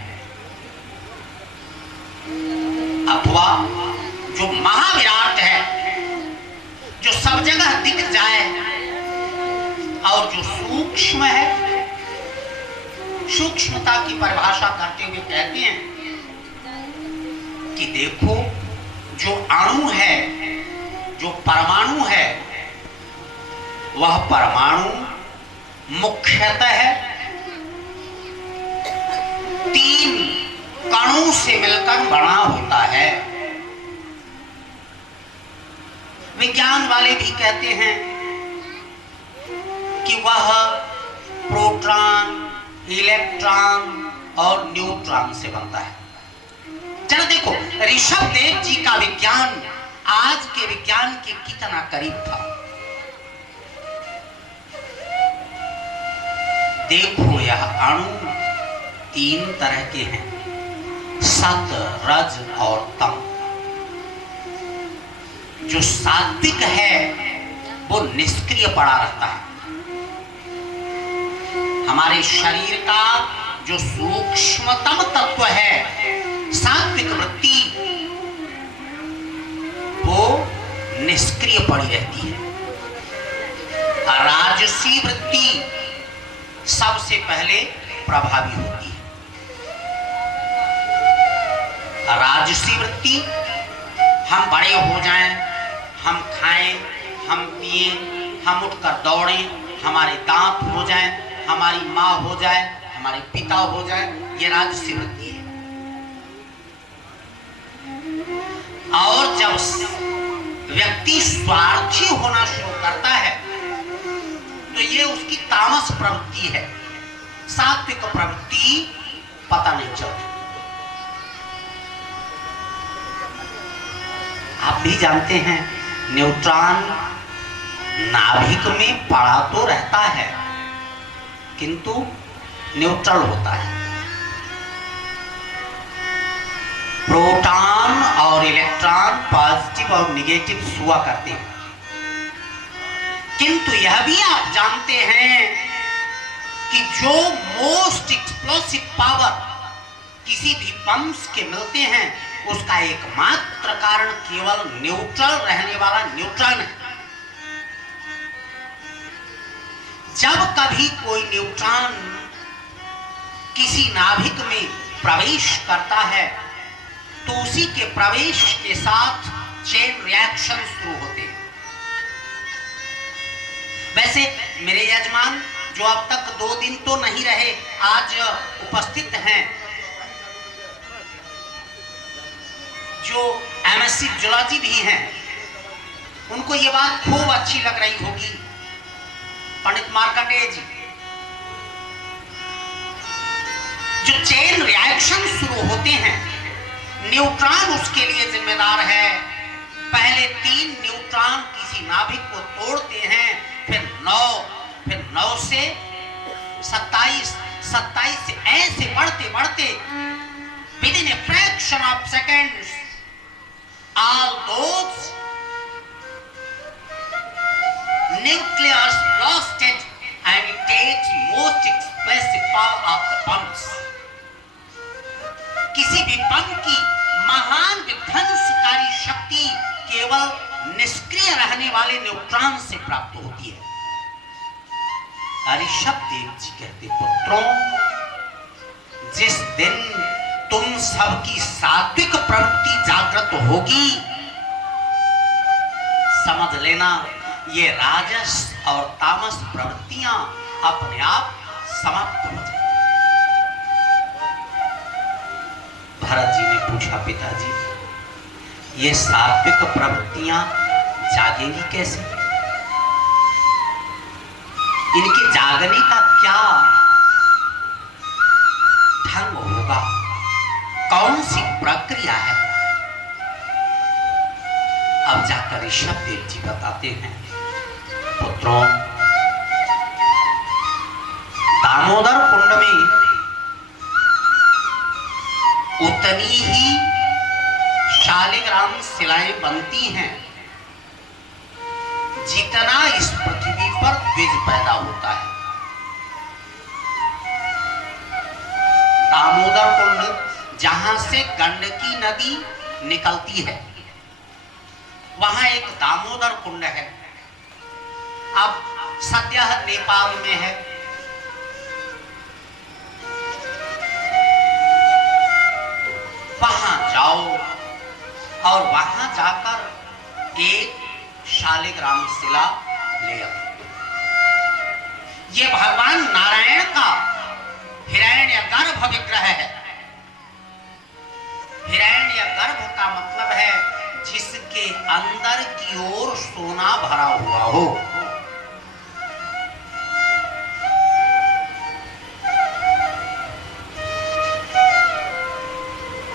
अथवा जो महाविराट है, जो सब जगह दिख जाए, और जो सूक्ष्म है। सूक्ष्मता की परिभाषा करते हुए कहते हैं कि देखो जो अणु है, जो परमाणु है, वह परमाणु मुख्यतः 3 कणों से मिलकर बना होता है। विज्ञान वाले भी कहते हैं कि वह प्रोटॉन, इलेक्ट्रॉन और न्यूट्रॉन से बनता है। चलो देखो ऋषभ देव जी का विज्ञान आज के विज्ञान के कितना करीब था। देखो यह अणु 3 तरह के हैं, सत, रज और तम। जो सात्विक है वो निष्क्रिय पड़ा रहता है। हमारे शरीर का जो सूक्ष्मतम तत्व है सात्विक वृत्ति, वो निष्क्रिय पड़ी रहती है। राजसी वृत्ति सबसे पहले प्रभावी होती है। राजसी वृत्ति, हम बड़े हो जाएं, हम खाएं, हम पिएं, हम उठकर दौड़ें, हमारे दांत हो जाए, हमारी माँ हो जाए, हमारे पिता हो जाए, ये राजसी वृत्ति है। और जब व्यक्ति स्वार्थी होना शुरू करता है तो ये उसकी तामस प्रवृत्ति है। सात्विक प्रवृत्ति पता नहीं चलती। आप भी जानते हैं न्यूट्रॉन नाभिक में पड़ा तो रहता है किंतु न्यूट्रल होता है। प्रोटॉन और इलेक्ट्रॉन पॉजिटिव और निगेटिव हुआ करते हैं। किंतु यह भी आप जानते हैं कि जो मोस्ट एक्सप्लोसिव पावर किसी भी बम्स के मिलते हैं उसका एकमात्र कारण केवल न्यूट्रल रहने वाला न्यूट्रॉन है। जब कभी कोई न्यूट्रॉन किसी नाभिक में प्रवेश करता है तो उसी के प्रवेश के साथ चेन रिएक्शन शुरू होते हैं। वैसे मेरे यजमान जो अब तक 2 दिन तो नहीं रहे, आज उपस्थित हैं, जो एमएससी जूलॉजी भी हैं, उनको ये बात खूब अच्छी लग रही होगी। पंडित मार्कंडेय जी, जो चेन रिएक्शन शुरू होते हैं, न्यूट्रॉन उसके लिए जिम्मेदार है। पहले 3 न्यूट्रॉन किसी नाभिक को तोड़ते हैं, फिर 9 से 27 से ऐसे बढ़ते बढ़ते within a fraction of seconds all those nuclears blasted and it takes most explosive power of the bombs। किसी भी बम की महान विध्वंसकारी शक्ति केवल निष्क्रिय रहने वाले न्यूट्रॉन से प्राप्त होती है। ऋषभ देव जी कहते, पुत्रों, जिस दिन तुम सबकी सात्विक प्रवृत्ति जागृत होगी, समझ लेना ये राजस और तामस प्रवृत्तियां अपने आप समाप्त हो जाएंगी। भरत जी ने पूछा, पिताजी, ये सात्विक प्रवृत्तियां जागेंगी कैसे? इनके जागने का क्या ढंग होगा? कौन सी प्रक्रिया है? अब जाकर ऋषभ देव जी बताते हैं, पुत्रों, दामोदर कुंड में उतनी ही शालिग्राम शिलाएं बनती हैं जितना इस पृथ्वी पर बीज पैदा होता है। दामोदर कुंड जहां से गंडकी नदी निकलती है, वहां एक दामोदर कुंड है। अब सद्यः नेपाल में है। वहां जाओ और वहां जाकर एक शालिग्राम शिला ले आओ। ये भगवान नारायण का हिरण्यगर्भ विग्रह है। हिरण्यगर्भ का मतलब है जिसके अंदर की ओर सोना भरा हुआ हो।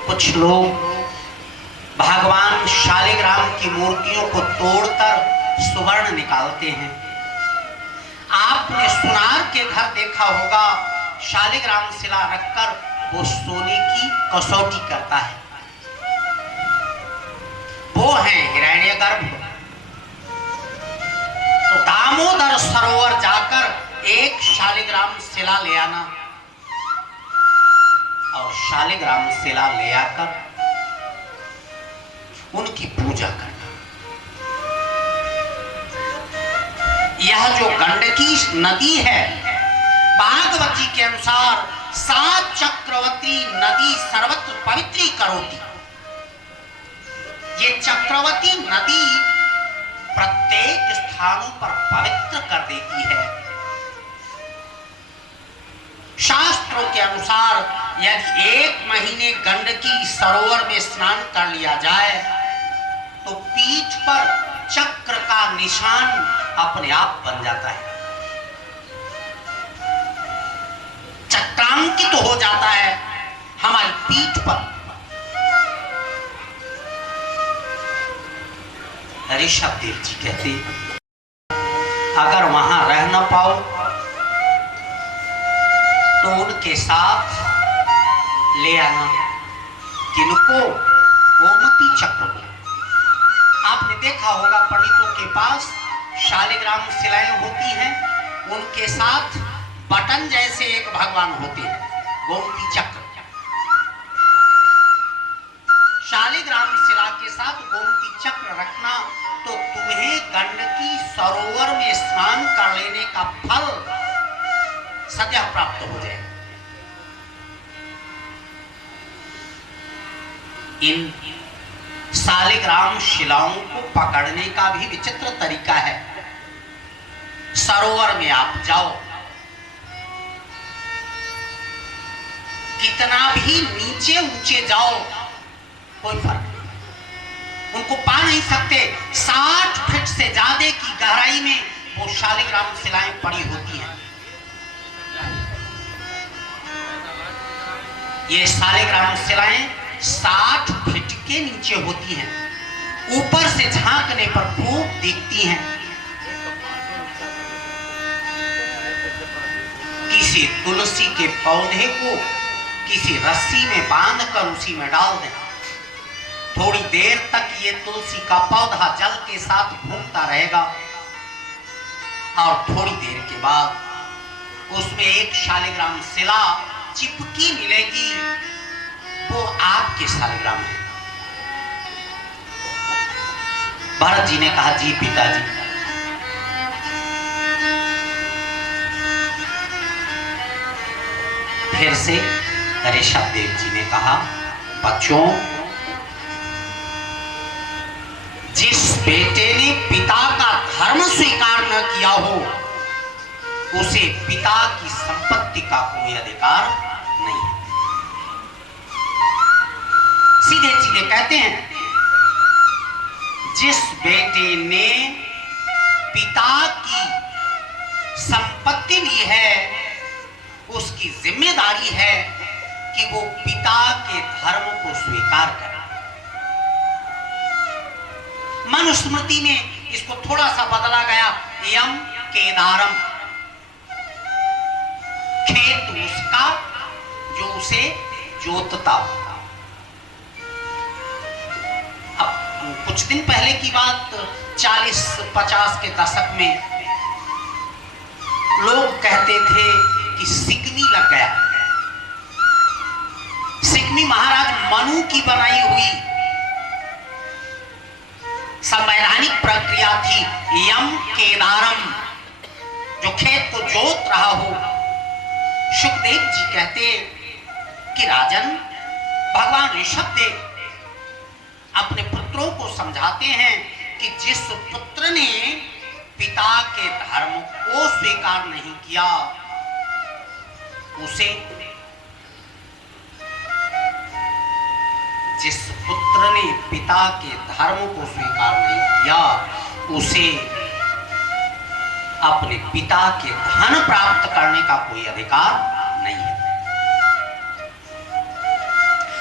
कुछ लोग भगवान शालिग्राम की मूर्तियों को तोड़कर सुवर्ण निकालते हैं। आपने सुनार के घर देखा होगा, शालिग्राम शिला रखकर वो सोने की कसौटी करता है। वो है हिरण्यगर्भ। तो दामोदर सरोवर जाकर एक शालिग्राम शिला ले आना और शालिग्राम शिला ले आकर उनकी पूजा करना। यह जो गंडकी नदी है, भागवत जी के अनुसार 7 चक्रवर्ती नदी सर्वत्र पवित्री करोती। ये चक्रवर्ती नदी प्रत्येक स्थानों पर पवित्र कर देती है। शास्त्रों के अनुसार यदि 1 महीने गंडकी सरोवर में स्नान कर लिया जाए तो पीठ पर चक्र का निशान अपने आप बन जाता है, चक्रांकित तो हो जाता है हमारी पीठ पर। ऋषभ देव जी कहते अगर वहां रह न पाओ तो उनके साथ ले आना किनको? गोमती चक्र को। आपने देखा होगा पंडितों के पास शालिग्राम शिलाएं होती हैं, उनके साथ बटन जैसे एक भगवान होते हैं, गोमती चक्र। शालिग्राम शिला के साथ गोमती चक्र रखना तो तुम्हें गंडकी सरोवर में स्नान कर लेने का फल सदैव प्राप्त हो जाए। इन शालिग्राम शिलाओं को पकड़ने का भी विचित्र तरीका है। सरोवर में आप जाओ, कितना भी नीचे ऊंचे जाओ कोई फर्क नहीं, उनको पा नहीं सकते। 60 फीट से ज्यादा की गहराई में वो शालिग्राम शिलाएं पड़ी होती हैं। ये शालिग्राम शिलाएं 60 फीट के नीचे होती हैं, ऊपर से झांकने पर खूब दिखती हैं। किसी तुलसी के पौधे को किसी रस्सी में बांधकर उसी में डाल दें, थोड़ी देर तक ये तुलसी का पौधा जल के साथ घूमता रहेगा और थोड़ी देर के बाद उसमें एक शालिग्राम शिला चिपकी मिलेगी, वो आपके शालिग्राम है। भरत जी ने कहा जी पिताजी, फिर से ऋषभ देव जी ने कहा बच्चों, जिस बेटे ने पिता का धर्म स्वीकार न किया हो उसे पिता की संपत्ति का कोई अधिकार नहीं है। सीधे सीधे कहते हैं, जिस बेटे ने पिता की संपत्ति ली है उसकी जिम्मेदारी है कि वो पिता के धर्म को स्वीकार करे। मनुस्मृति में इसको थोड़ा सा बदला गया, यम केदारम, खेत उसका जो उसे जोतता हो। अब कुछ दिन पहले की बात, 40-50 के दशक में लोग कहते थे कि सिकनी लग गया। सिकनी महाराज मनु की बनाई हुई संवैधानिक प्रक्रिया थी, यम केदारम, जो खेत को जोत रहा हो। सुखदेव जी कहते कि राजन, भगवान ऋषभदेव अपने पुत्रों को समझाते हैं कि जिस पुत्र ने पिता के धर्म को स्वीकार नहीं किया उसे, जिस पुत्र ने पिता के धर्म को स्वीकार नहीं किया उसे अपने पिता के धन प्राप्त करने का कोई अधिकार नहीं है।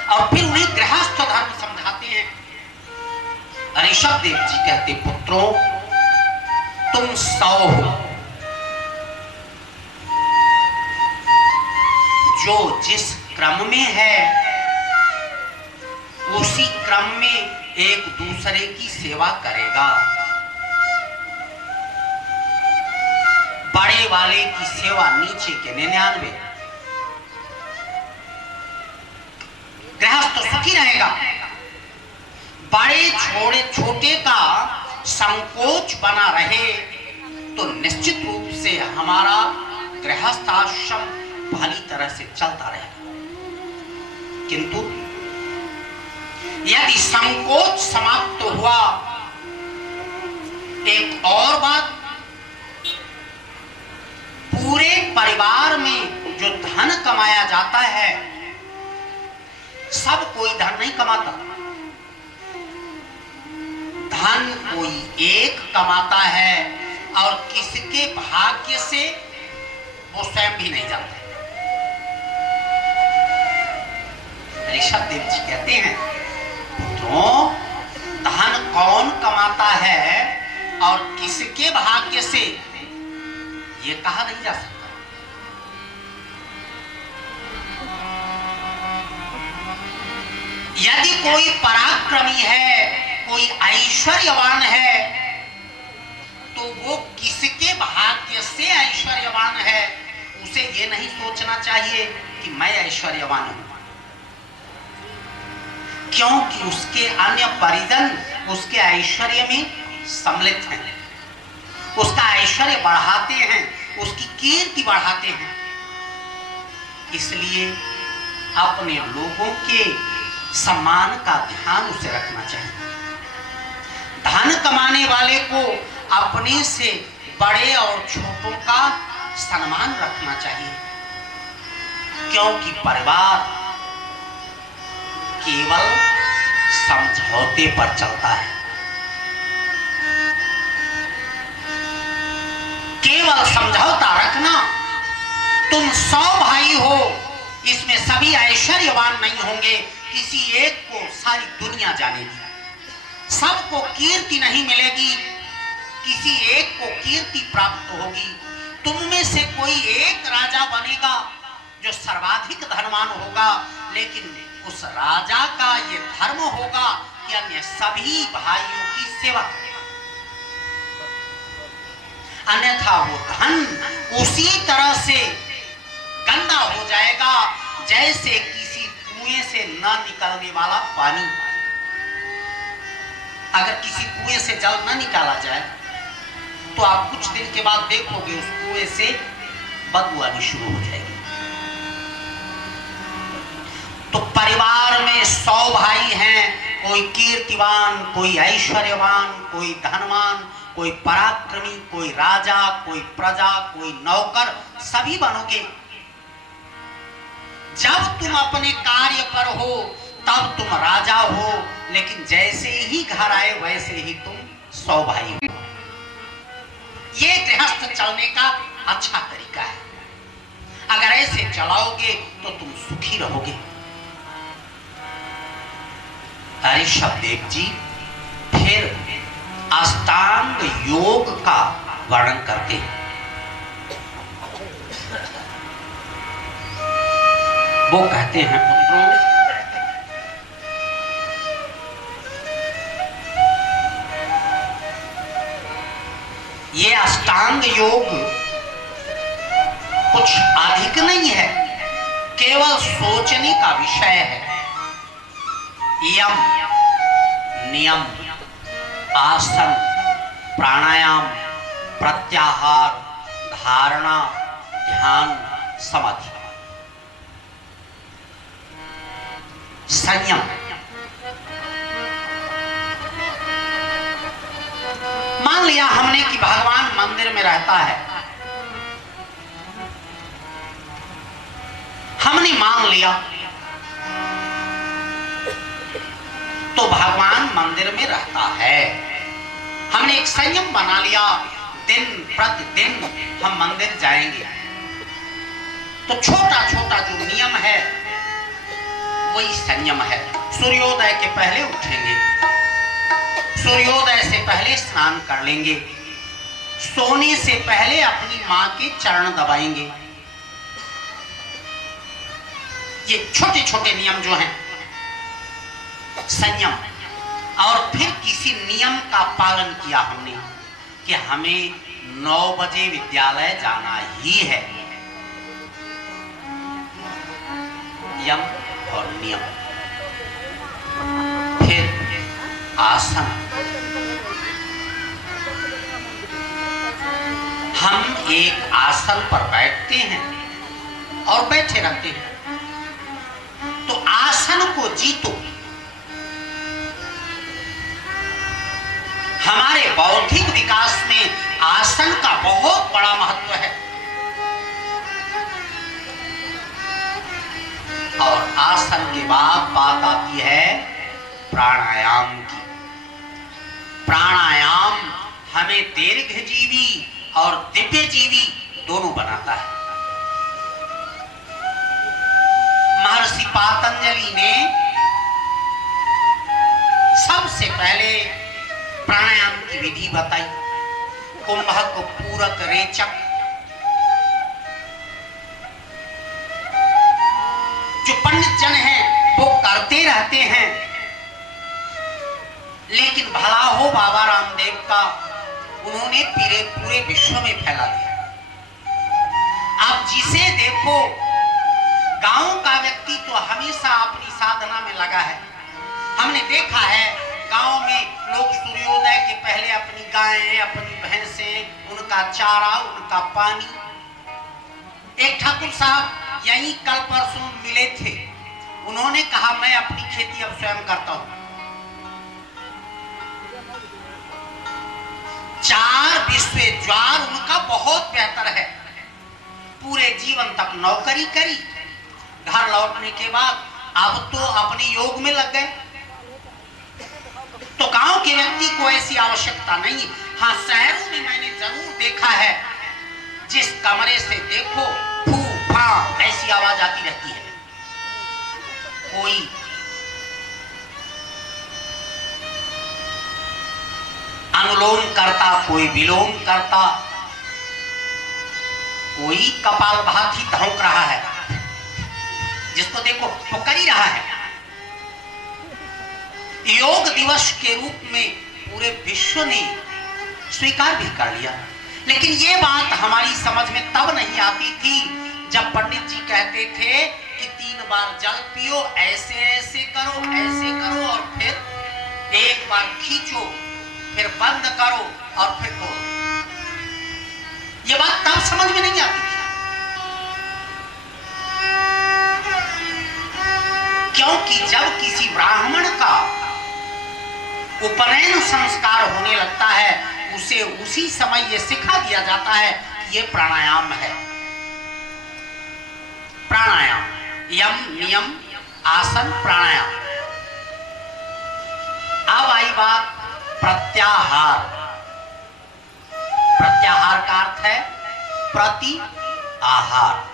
और फिर उन्हें गृहस्थ धर्म समझाते हैं। ऋषभदेव जी कहते, पुत्रों तुम 100 हो, जो जिस क्रम में है उसी क्रम में एक दूसरे की सेवा करेगा। बड़े वाले की सेवा नीचे के 99, गृहस्थ सुखी रहेगा। बड़े छोटे का संकोच बना रहे तो निश्चित रूप से हमारा गृहस्थ आश्रम भली तरह से चलता रहेगा। किंतु यदि संकोच समाप्त हुआ, एक और बात, पूरे परिवार में जो धन कमाया जाता है, सब कोई धन नहीं कमाता। धन कोई एक कमाता है और किसके भाग्य से वो स्वयं भी नहीं जानता। ऋषभ देव जी कहते हैं, पुत्रों, धन कौन कमाता है और किसके भाग्य से, ये कहा नहीं जा सकता। यदि कोई पराक्रमी है, कोई ऐश्वर्यवान है, तो वो किसके भाग्य से ऐश्वर्यवान है, उसे ये नहीं सोचना चाहिए कि मैं ऐश्वर्यवान हूं, क्योंकि उसके अन्य परिजन उसके ऐश्वर्य में सम्मिलित हैं, उसका ऐश्वर्य बढ़ाते हैं, उसकी कीर्ति बढ़ाते हैं। इसलिए अपने लोगों के सम्मान का ध्यान उसे रखना चाहिए। धन कमाने वाले को अपने से बड़े और छोटों का सम्मान रखना चाहिए, क्योंकि परिवार केवल समझौते पर चलता है। केवल समझौता रखना। तुम 100 भाई हो, इसमें सभी ऐश्वर्यवान नहीं होंगे, किसी एक को सारी दुनिया जानेगी, सबको कीर्ति नहीं मिलेगी, किसी एक को कीर्ति प्राप्त होगी। तुम में से कोई एक राजा बनेगा जो सर्वाधिक धनवान होगा, लेकिन उस राजा का ये धर्म होगा कि अन्य सभी भाइयों की सेवा करे, अन्यथा वो धन उसी तरह से गंदा हो जाएगा जैसे किसी कुएं से न निकलने वाला पानी। अगर किसी कुएं से जल न निकाला जाए तो आप कुछ दिन के बाद देखोगे उस कुएं से बदबू आनी शुरू हो जाएगी। तो परिवार में 100 भाई हैं, कोई कीर्तिवान, कोई ऐश्वर्यवान, कोई धनवान, कोई पराक्रमी, कोई राजा, कोई प्रजा, कोई नौकर, सभी बनोगे। जब तुम अपने कार्य पर हो तब तुम राजा हो, लेकिन जैसे ही घर आए वैसे ही तुम 100 भाई हो। ये गृहस्थ चलने का अच्छा तरीका है। अगर ऐसे चलाओगे तो तुम सुखी रहोगे। ऋषभ देव जी फिर अष्टांग योग का वर्णन करते हैं। वो कहते हैं, पुत्रों, ये अष्टांग योग कुछ अधिक नहीं है, केवल सोचने का विषय है। यम, नियम, आसन, प्राणायाम, प्रत्याहार, धारणा, ध्यान, समाधि, संयम। मान लिया हमने कि भगवान मंदिर में रहता है, हमने मान लिया तो भगवान मंदिर में रहता है। हमने एक संयम बना लिया, दिन प्रतिदिन हम मंदिर जाएंगे। तो छोटा छोटा जो नियम है वही संयम है। सूर्योदय के पहले उठेंगे, सूर्योदय से पहले स्नान कर लेंगे, सोने से पहले अपनी मां के चरण दबाएंगे। ये छोटे छोटे नियम जो हैं, संयम। और फिर किसी नियम का पालन किया हमने कि हमें 9 बजे विद्यालय जाना ही है। यम और नियम। फिर आसन। हम एक आसन पर बैठते हैं और बैठे रहते हैं। तो आसन को जीतो। हमारे बौद्धिक विकास में आसन का बहुत बड़ा महत्व है। प्राणायाम की। प्राणायाम हमें दीर्घजीवी और दिव्यजीवी दोनों बनाता है। महर्षि पातंजलि ने सबसे पहले प्राणायाम की विधि बताई। कुंभक, पूरक, रेचक। जो पंडित जन हैं वो करते रहते हैं, लेकिन भला हो बाबा रामदेव का, उन्होंने पूरे विश्व में फैला दिया। आप जिसे देखो, गांव का व्यक्ति तो हमेशा अपनी साधना में लगा है। हमने देखा है गांव में लोग सूर्योदय के पहले अपनी गायें, अपनी भैंसें, उनका चारा, उनका पानी। एक ठाकुर साहब यही कल परसों मिले थे। उन्होंने कहा मैं अपनी खेती अब स्वयं करता हूं। 4 विश्व ज्वार उनका बहुत बेहतर है। पूरे जीवन तक नौकरी करी, घर लौटने के बाद अब तो अपने योग में लग गए। तो गांव के व्यक्ति को ऐसी आवश्यकता नहीं। हाँ, शहरों में मैंने जरूर देखा है, जिस कमरे से देखो फू फा ऐसी आवाज आती रहती है। कोई अनुलोम करता, कोई विलोम करता, कोई कपालभाति धौंक रहा है। जिसको देखो वो कर ही रहा है। योग दिवस के रूप में पूरे विश्व ने स्वीकार भी कर लिया। लेकिन ये बात हमारी समझ में तब नहीं आती थी जब पंडित जी कहते थे कि 3 बार जल पियो, ऐसे ऐसे करो, ऐसे करो, और फिर 1 बार खींचो, फिर बंद करो और फिर खोलो। ये बात तब समझ में नहीं आती थी, क्योंकि जब किसी ब्राह्मण का उपनयन संस्कार होने लगता है, उसे उसी समय ये सिखा दिया जाता है कि ये प्राणायाम है। प्राणायाम, यम, नियम, आसन, प्राणायाम। अब आई बात प्रत्याहार। प्रत्याहार का अर्थ है प्रति आहार।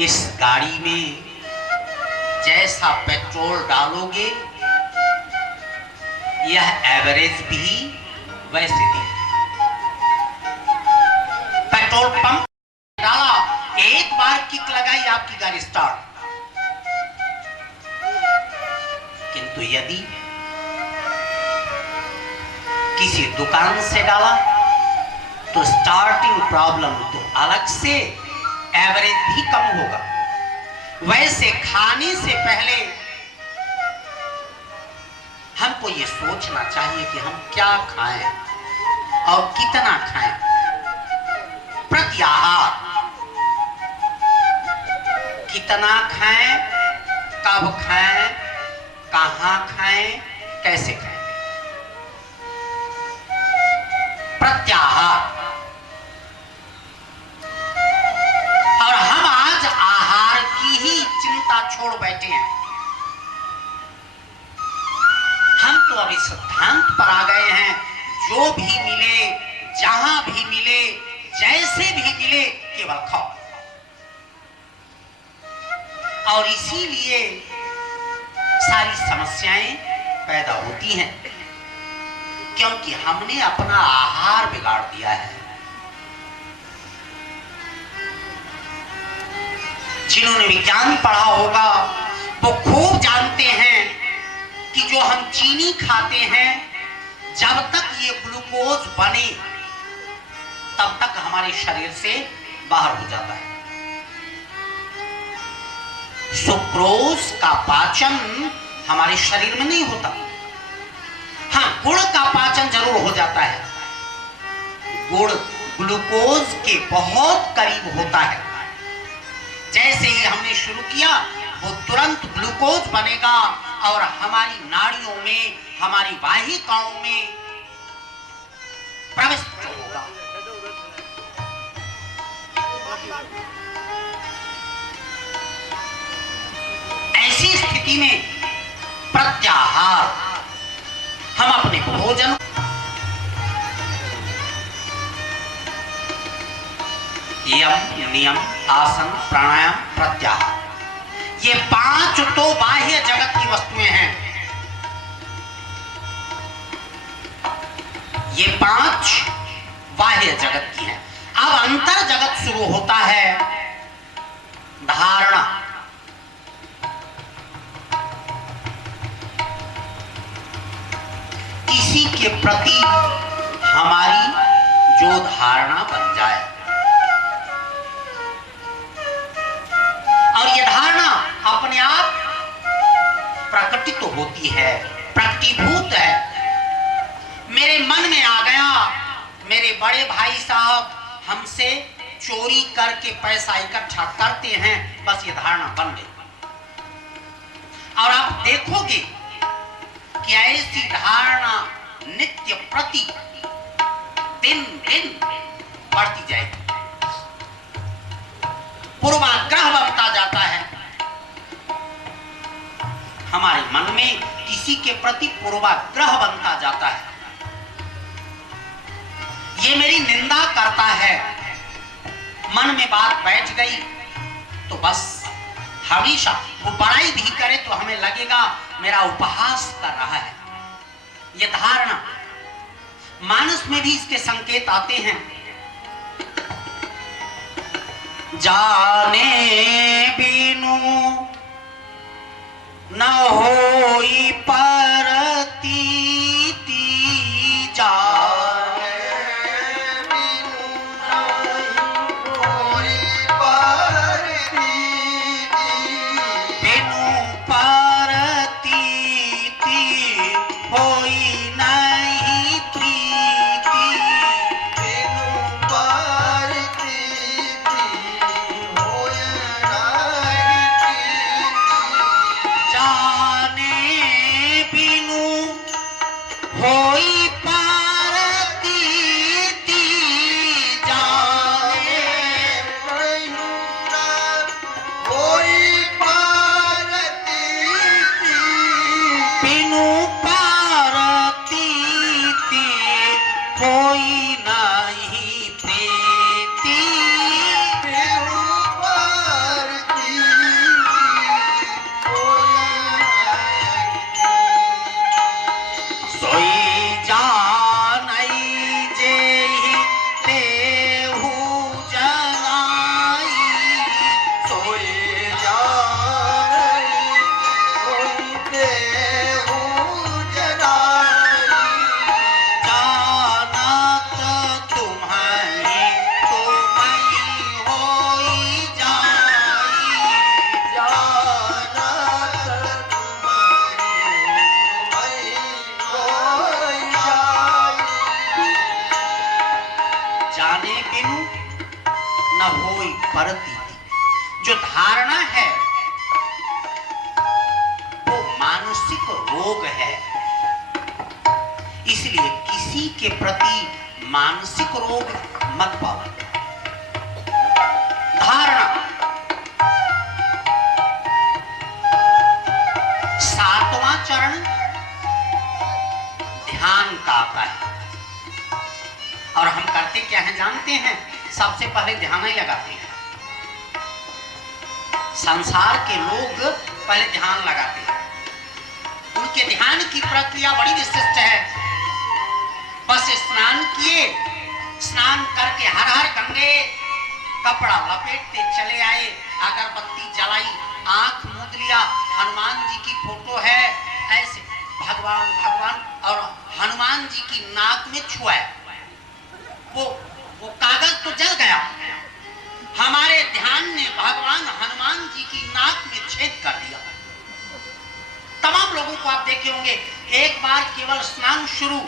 इस गाड़ी में जैसा पेट्रोल डालोगे, यह एवरेज भी वैसे दी। पेट्रोल पंप डाला, 1 बार किक लगाई, आपकी गाड़ी स्टार्ट। किंतु यदि किसी दुकान से डाला तो स्टार्टिंग प्रॉब्लम तो अलग से, एवरेज भी कम होगा। वैसे खाने से पहले हमको ये सोचना चाहिए कि हम क्या खाएं और कितना खाएं। प्रत्याहार, कितना खाएं, कब खाएं, कहां खाएं, कैसे खाएं। प्रत्याहार। और हम आज आहार की ही चिंता छोड़ बैठे हैं। हम तो अभी सिद्धांत पर आ गए हैं, जो भी मिले, जहां भी मिले, जैसे भी मिले, केवल खाओ। और इसीलिए सारी समस्याएं पैदा होती हैं, क्योंकि हमने अपना आहार बिगाड़ दिया है। जिन्होंने विज्ञान पढ़ा होगा वो खूब जानते हैं कि जो हम चीनी खाते हैं, जब तक ये ग्लूकोज बने तब तक हमारे शरीर से बाहर हो जाता है। सुक्रोज का पाचन हमारे शरीर में नहीं होता। हाँ, गुड़ का पाचन जरूर हो जाता है। गुड़ ग्लूकोज के बहुत करीब होता है। जैसे ही हमने शुरू किया, वो तुरंत ग्लूकोज बनेगा और हमारी नाड़ियों में, हमारी वाहिकाओं में प्रविष्ट होगा। स्थिति में प्रत्याहार हम अपने भोजन यम नियम आसन प्राणायाम प्रत्याहार, ये 5 तो बाह्य जगत की वस्तुएं हैं। ये 5 बाह्य जगत की हैं। अब अंतर जगत शुरू होता है, धारणा। किसी के प्रति हमारी जो धारणा बन जाए, और ये धारणा अपने आप प्रकटित तो होती है, प्रकटीभूत है। मेरे मन में आ गया, मेरे बड़े भाई साहब हमसे चोरी करके पैसा इकट्ठा करते हैं, बस ये धारणा बन गई। और आप देखोगे कि ऐसी धारणा नित्य प्रति दिन दिन बढ़ती जाएगी, पूर्वाग्रह बनता जाता है। हमारे मन में किसी के प्रति पूर्वाग्रह बनता जाता है। ये मेरी निंदा करता है, मन में बात बैठ गई तो बस हमेशा वो बड़ाई भी करे तो हमें लगेगा मेरा उपहास कर रहा है। ये धारणा, मानस में भी इसके संकेत आते हैं। जाने बिनु न होई परतीति, जाने बिनु होई परतीति, बिनु परतीति होई नहीं प्रीति, बिनु परतीति होय नहीं प्रीति। जाने बिनु होई परतीति, जाने बिनु होई परतीति, बिनु परतीति होई नहीं प्रीति। बिनु परतीति होय सोई जानई जेहि तेहु जनाई, सोई जानई होई देहु जनाई। जानत तुम्हें तुम्हीं होई जाई, जानत तुम्हारी होई जाई। जाने बिनु न होई परतीति। जो धारणा है वो मानसिक रोग है, इसलिए किसी के प्रति मानसिक रोग मत पाओ। धारणा 7वां चरण ध्यान का आता है। और हम करते क्या है जानते हैं? सबसे पहले ध्यान ही लगाते हैं। संसार के लोग पहले ध्यान लगाते हैं, उनके ध्यान की प्रक्रिया बड़ी विशिष्ट है। बस स्नान किए, स्नान करके हर हर गंगे कपड़ा लपेटते चले आए, अगरबत्ती जलाई, आंख मूंद लिया, हनुमान जी की फोटो है, ऐसे भगवान भगवान, और हनुमान जी की नाक में छुआया। वो कागज तो जल गया, हमारे ध्यान ने भगवान हनुमान जी की नाक में छेद कर दिया। तमाम लोगों को आप देखे होंगे, एक बार केवल स्नान शुरू,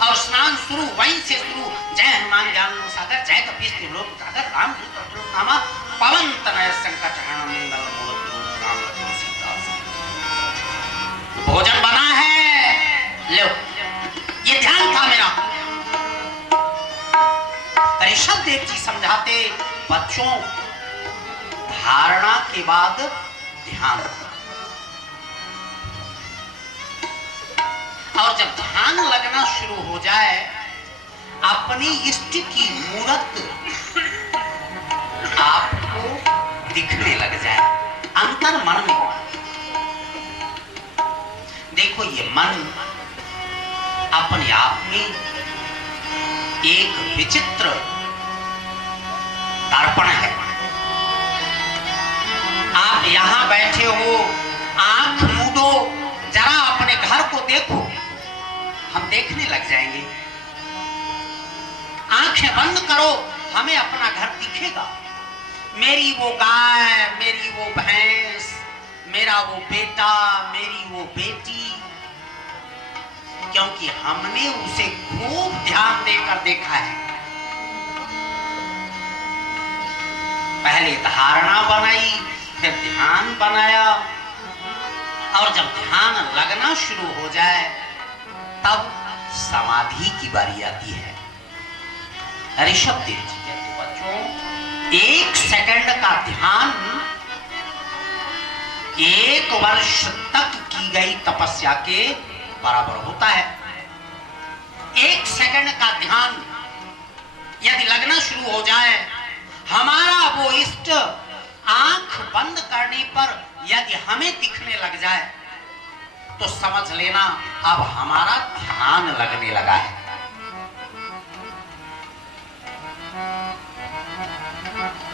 और स्नान शुरू वहीं से शुरू, जय हनुमान ज्ञान सागर, जय कपीश त्रिलोक सागर, राम दूत नामा, पवन तनय संकट हरण मंगल मूलक राम लक्ष्मण सीता। भोजन बना है, लो, ये ध्यान था मेरा। ऋषभ देव जी समझाते बच्चों, धारणा के बाद ध्यान। और जब ध्यान लगना शुरू हो जाए, अपनी इष्ट की मूरत आपको दिखने लग जाए अंतर मन में। देखो, ये मन अपने आप में एक विचित्र दर्पण है। आप यहां बैठे हो, आंख मूंदो, जरा अपने घर को देखो, हम देखने लग जाएंगे। आंखें बंद करो, हमें अपना घर दिखेगा। मेरी वो गाय, मेरी वो भैंस, मेरा वो बेटा, मेरी वो बेटी, क्योंकि हमने उसे खूब ध्यान देकर देखा है। पहले धारणा बनाई, फिर ध्यान बनाया, और जब ध्यान लगना शुरू हो जाए तब समाधि की बारी आती है। ऋषभ देव जी कहते, बच्चों, 1 सेकंड का ध्यान 1 वर्ष तक की गई तपस्या के बराबर होता है। 1 सेकंड का ध्यान यदि लगना शुरू हो जाए, हमारा वो इष्ट आंख बंद करने पर यदि हमें दिखने लग जाए, तो समझ लेना अब हमारा ध्यान लगने लगा है।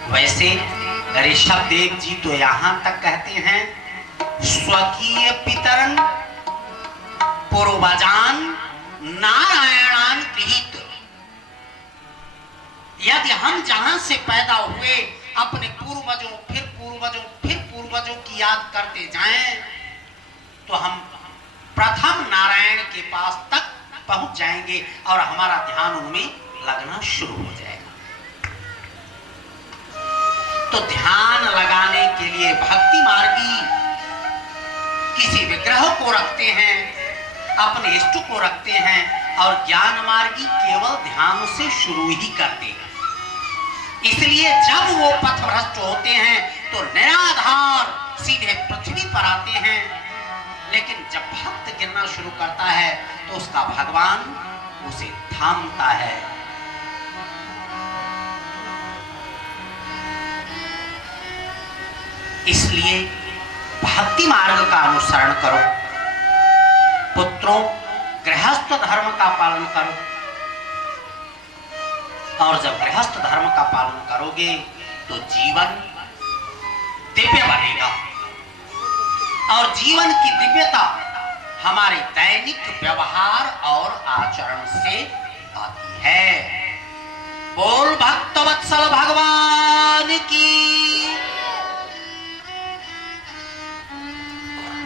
वैसे ऋषभ देव जी तो यहां तक कहते हैं, स्वकीय पितरन पूर्वजान नारायणान गृहीत। यदि हम जहां से पैदा हुए अपने पूर्वजों, फिर पूर्वजों, फिर पूर्वजों की याद करते जाएं, तो हम प्रथम नारायण के पास तक पहुंच जाएंगे और हमारा ध्यान उनमें लगना शुरू हो जाएगा। तो ध्यान लगाने के लिए भक्ति मार्गी किसी विग्रह को रखते हैं, अपने इष्ट को रखते हैं, और ज्ञान मार्गी केवल ध्यान से शुरू ही करते हैं। इसलिए जब वो पथभ्रष्ट होते हैं तो निराधार सीधे पृथ्वी पर आते हैं, लेकिन जब भक्त गिरना शुरू करता है तो उसका भगवान उसे थामता है। इसलिए भक्ति मार्ग का अनुसरण करो पुत्रों, गृहस्थ धर्म का पालन करो, और जब गृहस्थ धर्म का पालन करोगे तो जीवन दिव्य बनेगा। और जीवन की दिव्यता हमारे दैनिक व्यवहार और आचरण से आती है। बोल भक्तवत्सल भगवान की।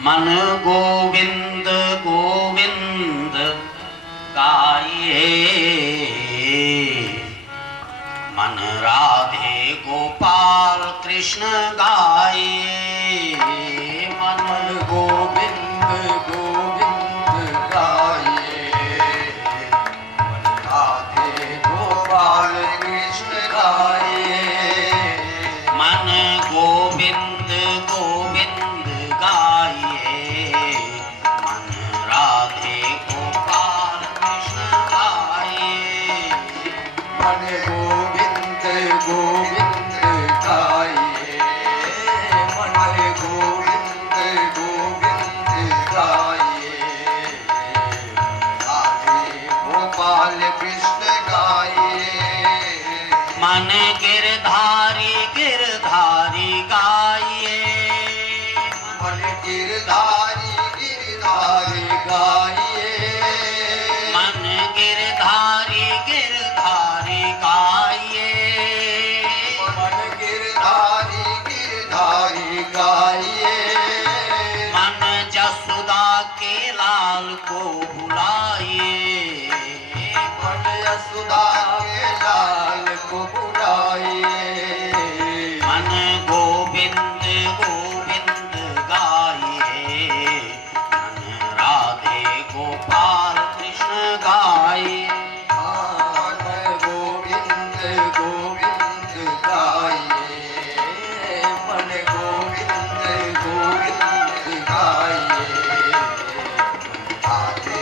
मन गोविंद गोविंद गाइए, मन राधे गोपाल कृष्ण गाइए। मन गोविंद गोविंद गाइए, मन राधे गोपाल कृष्ण गाइए। मन गोविंद गोविंद गाइए, मन राधे गोपाल कृष्ण गाइए। मन गोविंद गोविंद गाइए, मन गोविंद गोविंद गाइए। राधे गोपाल कृष्ण गाइए। मन गिरधारी गिरधारी गाइए, मन गिरधारी गिरधारी गाइए। मन गिरधारी गिरधारी गाइए, मन गिरधारी गिरधारी गाइए। मन जसुदा के लाल को बुलाइए, मन जसुदा के लाल को बुलाइए। मन गोविंद गोविंद गाइए, मन राधे गोपाल कृष्ण गाइए। मन गोविंद गोविंद गाइए, मन गोविंद गोविंद गाइए। राधे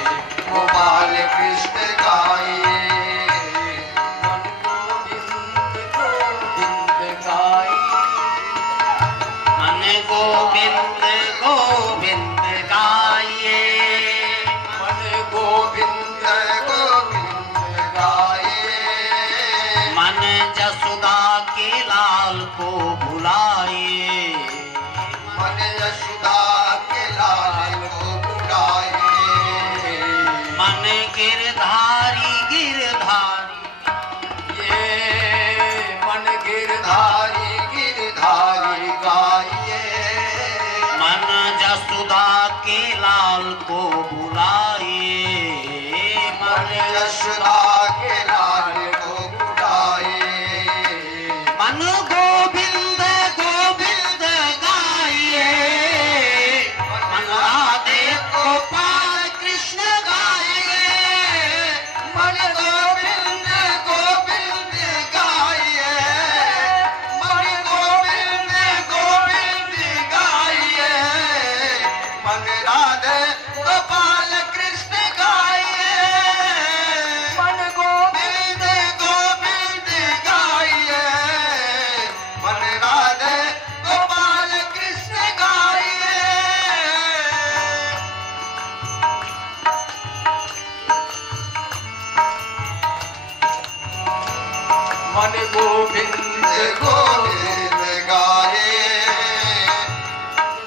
मन गोविंद गोविंद गाए,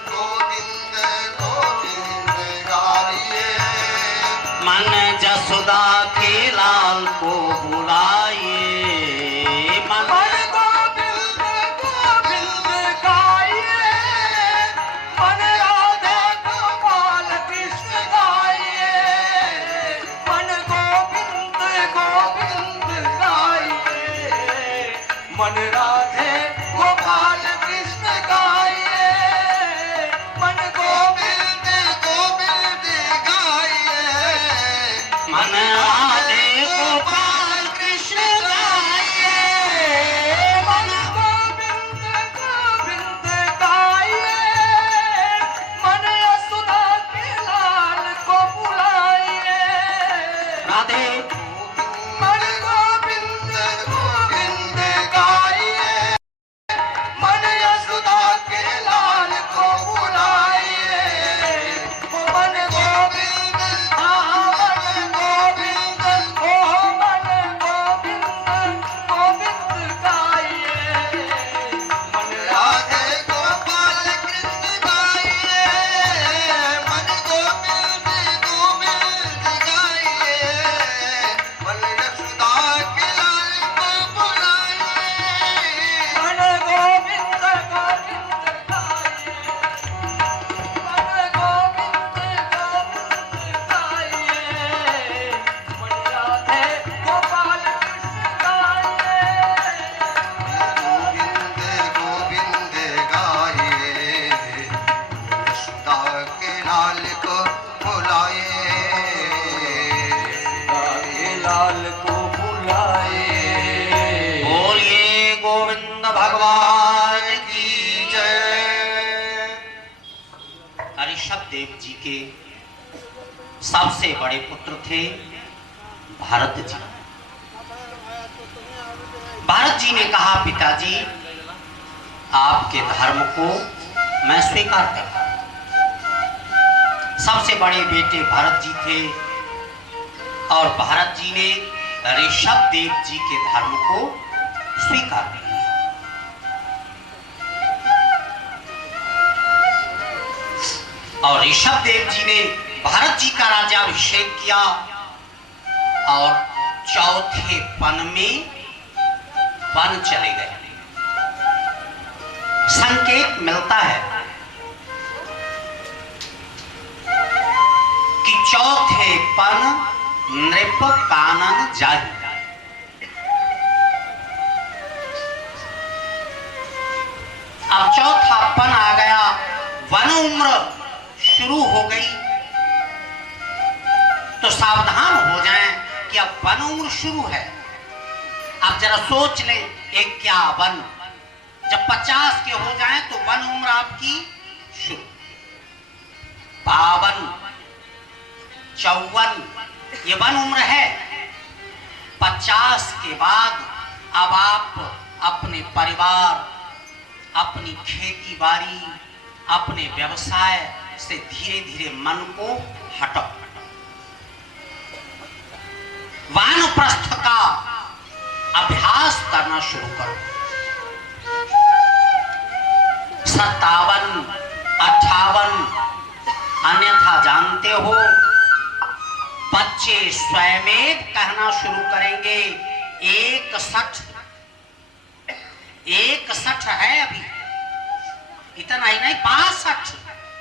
गोविंद गोविंद गाइए। मन जसोदा के लाल को बुलाइए, मन गोविंद गोविंद गाइए, मन राधे गोपाल कृष्ण गाइए, मन गोविंद गोविंद गाइए, मन राधे गोपाल कृष्ण गाइए, मन गोविंद गोविंद गाइए, मन राधे गोपाल कृष्ण गाइए, मन गोविंद गोविंद गाइए, मन यशोदा के लाल को बुलाइए। राधे मन गोविंद गोविंद गाइए, मन यशोदा के लाल को बुलाइए। मन गोविंद मन गोविंद मन गोविंद गोविंद गाइए, मन राधे गोपाल कृष्ण गाइए, मन गोविंद गोविंद गाइए, मन यशोदा के लाल को बुलाइए। मन गोविंद गोविंद गाइए, मन गोविंद गोविंद गाइए, मन राधे गोपाल कृष्ण गाइए। गोविंद भगवान की जय। ऋषभ देव जी के सबसे बड़े पुत्र थे भारत जी। भारत जी ने कहा, पिताजी आपके धर्म को मैं स्वीकार करता हूं। सबसे बड़े बेटे भरत जी थे और भरत जी ने ऋषभ देव जी के धर्म को स्वीकार किया। और ऋषभ देव जी ने भरत जी का राज्याभिषेक किया और चौथे पन में वन चले गए। संकेत मिलता है कि चौथे पन नृप कानन जाहि। अब चौथा पन आ गया, वन उम्र शुरू हो गई, तो सावधान हो जाएं कि अब वन उम्र शुरू है। आप जरा सोच लें, 51 जब 50 के हो जाएं तो वन उम्र आपकी शुरू। 52, 54 ये वन उम्र है। 50 के बाद अब आप अपने परिवार, अपनी खेती बाड़ी, अपने व्यवसाय से धीरे धीरे मन को हटाओ। वानप्रस्थ का अभ्यास करना शुरू करो। 57, 58 अन्यथा जानते हो बच्चे स्वयं कहना शुरू करेंगे 61 है अभी, इतना ही नहीं 62,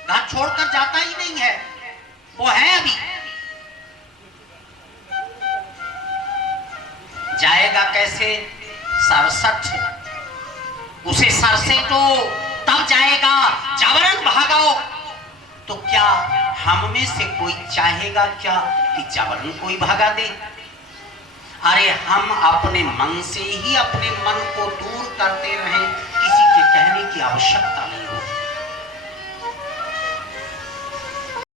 घर छोड़कर जाता ही नहीं है, वो है अभी। जाएगा कैसे? 67, उसे सर से तो तब जाएगा, जबरन भागाओ। तो क्या हम में से कोई चाहेगा क्या कि जबरन कोई भगा दे? अरे हम अपने मन से ही अपने मन को दूर करते रहें, किसी के कहने की आवश्यकता